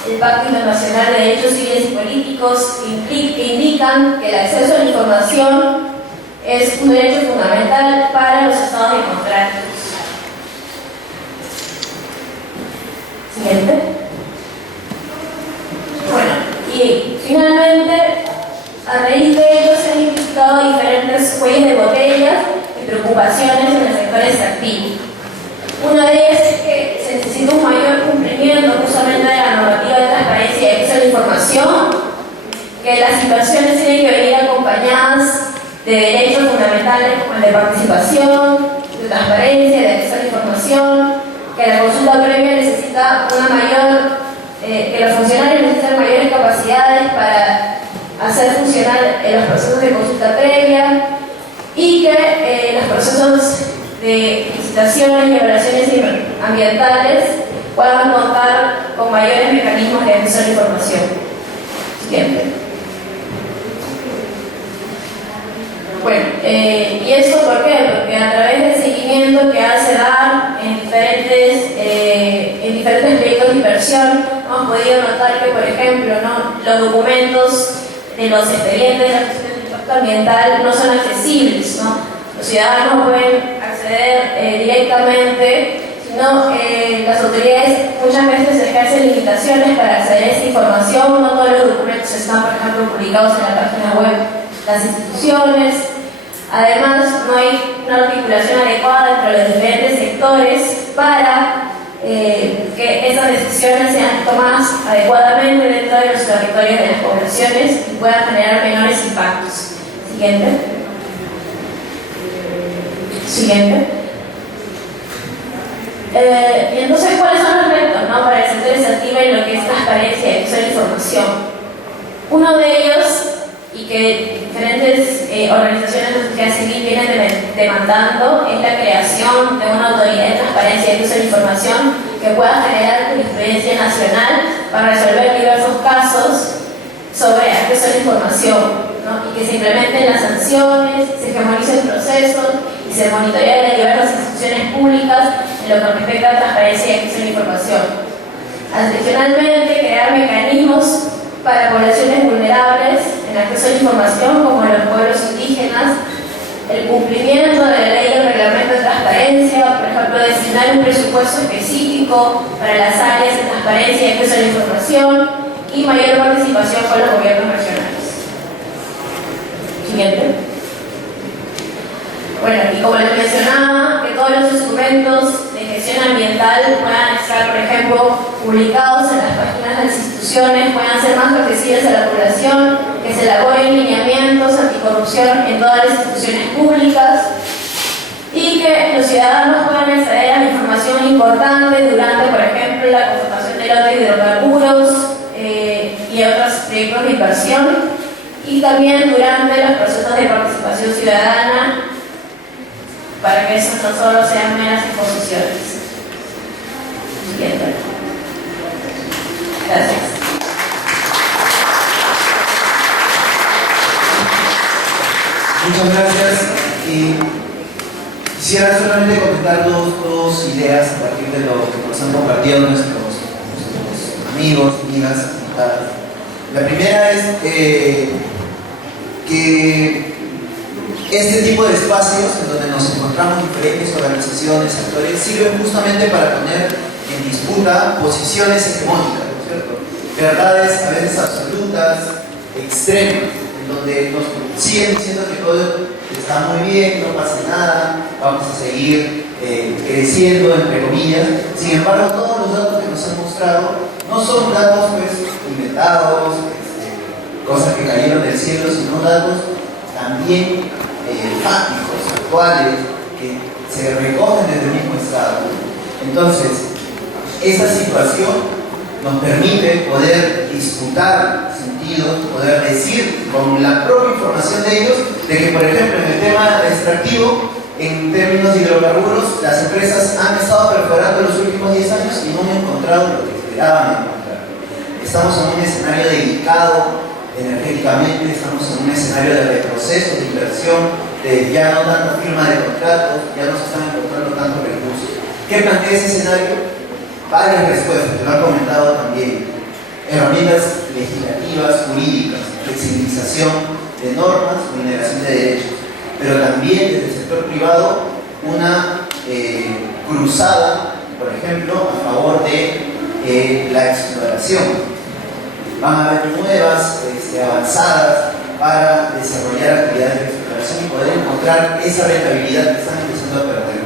el Pacto Internacional de Derechos Civiles y Políticos, que indican que el acceso a la información es un derecho fundamental para los estados democráticos. Siguiente. Bueno, y finalmente, a raíz de ello se han identificado diferentes cuellos de botellas y preocupaciones en el sector extractivo. Una de ellas es que se necesita un mayor cumplimiento justamente de la normativa de transparencia y acceso a la información, que las inversiones tienen que venir acompañadas de derechos fundamentales como el de participación, de transparencia, de acceso a la información, que la consulta previa necesita que los funcionarios necesitan mayores capacidades para hacer funcionar los procesos de consulta previa y que los procesos de licitaciones y evaluaciones ambientales puedan contar con mayores mecanismos de acceso a la información. Siguiente. Bueno, ¿y eso por qué? Porque a través del seguimiento que hace DAR en diferentes proyectos de inversión, hemos podido notar que, por ejemplo, ¿no?, los documentos de los expedientes de la gestión de aspecto ambiental no son accesibles, ¿no? Los ciudadanos no pueden acceder directamente, sino las autoridades muchas veces ejercen limitaciones para acceder a esta información. No todos los documentos están, por ejemplo, publicados en la página web de las instituciones. Además, no hay una articulación adecuada entre los diferentes sectores para que esas decisiones sean tomadas adecuadamente dentro de los territorios de las poblaciones y puedan generar menores impactos. Siguiente. Y entonces, ¿cuáles son los retos, ¿no?, para el sector extractivo en lo que es transparencia y acceso a la información? Uno de ellos, y que diferentes organizaciones de sociedad civil vienen demandando, es la creación de una autoridad de transparencia y acceso a la información que pueda generar jurisprudencia nacional para resolver diversos casos sobre acceso a la información, ¿no?, y que se implementen las sanciones, se hegemonicen procesos y se monitoreen las diversas instituciones públicas en lo que respecta a transparencia y acceso a la información. Adicionalmente, crear mecanismos para poblaciones vulnerables en acceso a la información, como los pueblos indígenas, el cumplimiento de la ley y el reglamento de transparencia, por ejemplo, destinar un presupuesto específico para las áreas de transparencia y acceso a la información y mayor participación con los gobiernos regionales. Siguiente. Bueno, y como les mencionaba, que todos los instrumentos de gestión ambiental puedan estar, por ejemplo, publicados en las páginas de las instituciones, puedan ser más accesibles a la población, que se elaboren lineamientos anticorrupción en todas las instituciones públicas y que los ciudadanos puedan acceder a la información importante durante, por ejemplo, la conformación de lotes de hidrocarburos y otros proyectos de inversión, y también durante los procesos de participación ciudadana, para que eso no solo sean meras imposiciones. Siguiente. Gracias. Muchas gracias. Y quisiera solamente comentar dos ideas a partir de lo que nos han compartido nuestros amigos, amigas, invitadas. La primera es que este tipo de espacios en donde nos encontramos diferentes organizaciones, actores, sirven justamente para poner en disputa posiciones hegemónicas, ¿no es cierto? Verdades a veces absolutas, extremas, en donde nos siguen diciendo que todo está muy bien, no pasa nada, vamos a seguir creciendo, entre comillas. Sin embargo, todos los datos que nos han mostrado no son datos pues inventados, cosas que cayeron del cielo, sino datos también fácticos, actuales, que se recogen desde el mismo Estado. Entonces, esa situación nos permite poder disputar sentidos, poder decir con la propia información de ellos, de que, por ejemplo, en el tema extractivo, en términos de hidrocarburos, las empresas han estado perforando los últimos 10 años y no han encontrado lo que esperaban encontrar. Estamos en un escenario delicado energéticamente, estamos en un escenario de retroceso, de inversión, de ya no tanta firma de contratos, ya no se están encontrando tantos recursos. ¿Qué plantea ese escenario? Varias respuestas, te lo han comentado también. Herramientas legislativas, jurídicas, flexibilización de normas, vulneración de derechos, pero también desde el sector privado una cruzada, por ejemplo, a favor de la exploración. Van a haber nuevas avanzadas para desarrollar actividades de exploración y poder encontrar esa rentabilidad que están empezando a perder.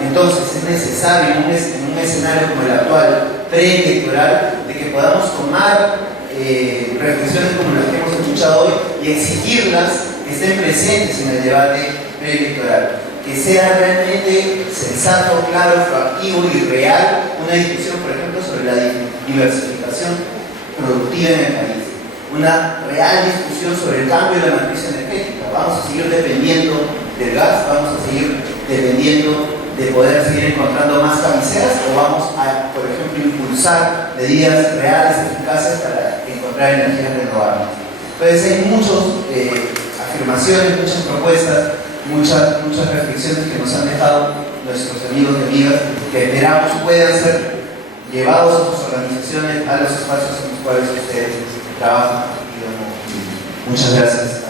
Entonces es necesario en un escenario como el actual, preelectoral, de que podamos tomar reflexiones como las que hemos escuchado hoy y exigirlas que estén presentes en el debate preelectoral, que sea realmente sensato, claro, proactivo y real una discusión, por ejemplo, sobre la diversificación productiva en el país, una real discusión sobre el cambio de la matriz energética. Vamos a seguir dependiendo del gas, vamos a seguir dependiendo de poder seguir encontrando más camiseras, o vamos a, por ejemplo, impulsar medidas reales, eficaces para encontrar energías renovables. Entonces hay muchas afirmaciones, muchas propuestas, muchas reflexiones que nos han dejado nuestros amigos y amigas, que esperamos puedan ser llevados a sus organizaciones, a los espacios en los cuales ustedes trabajan. Muchas gracias.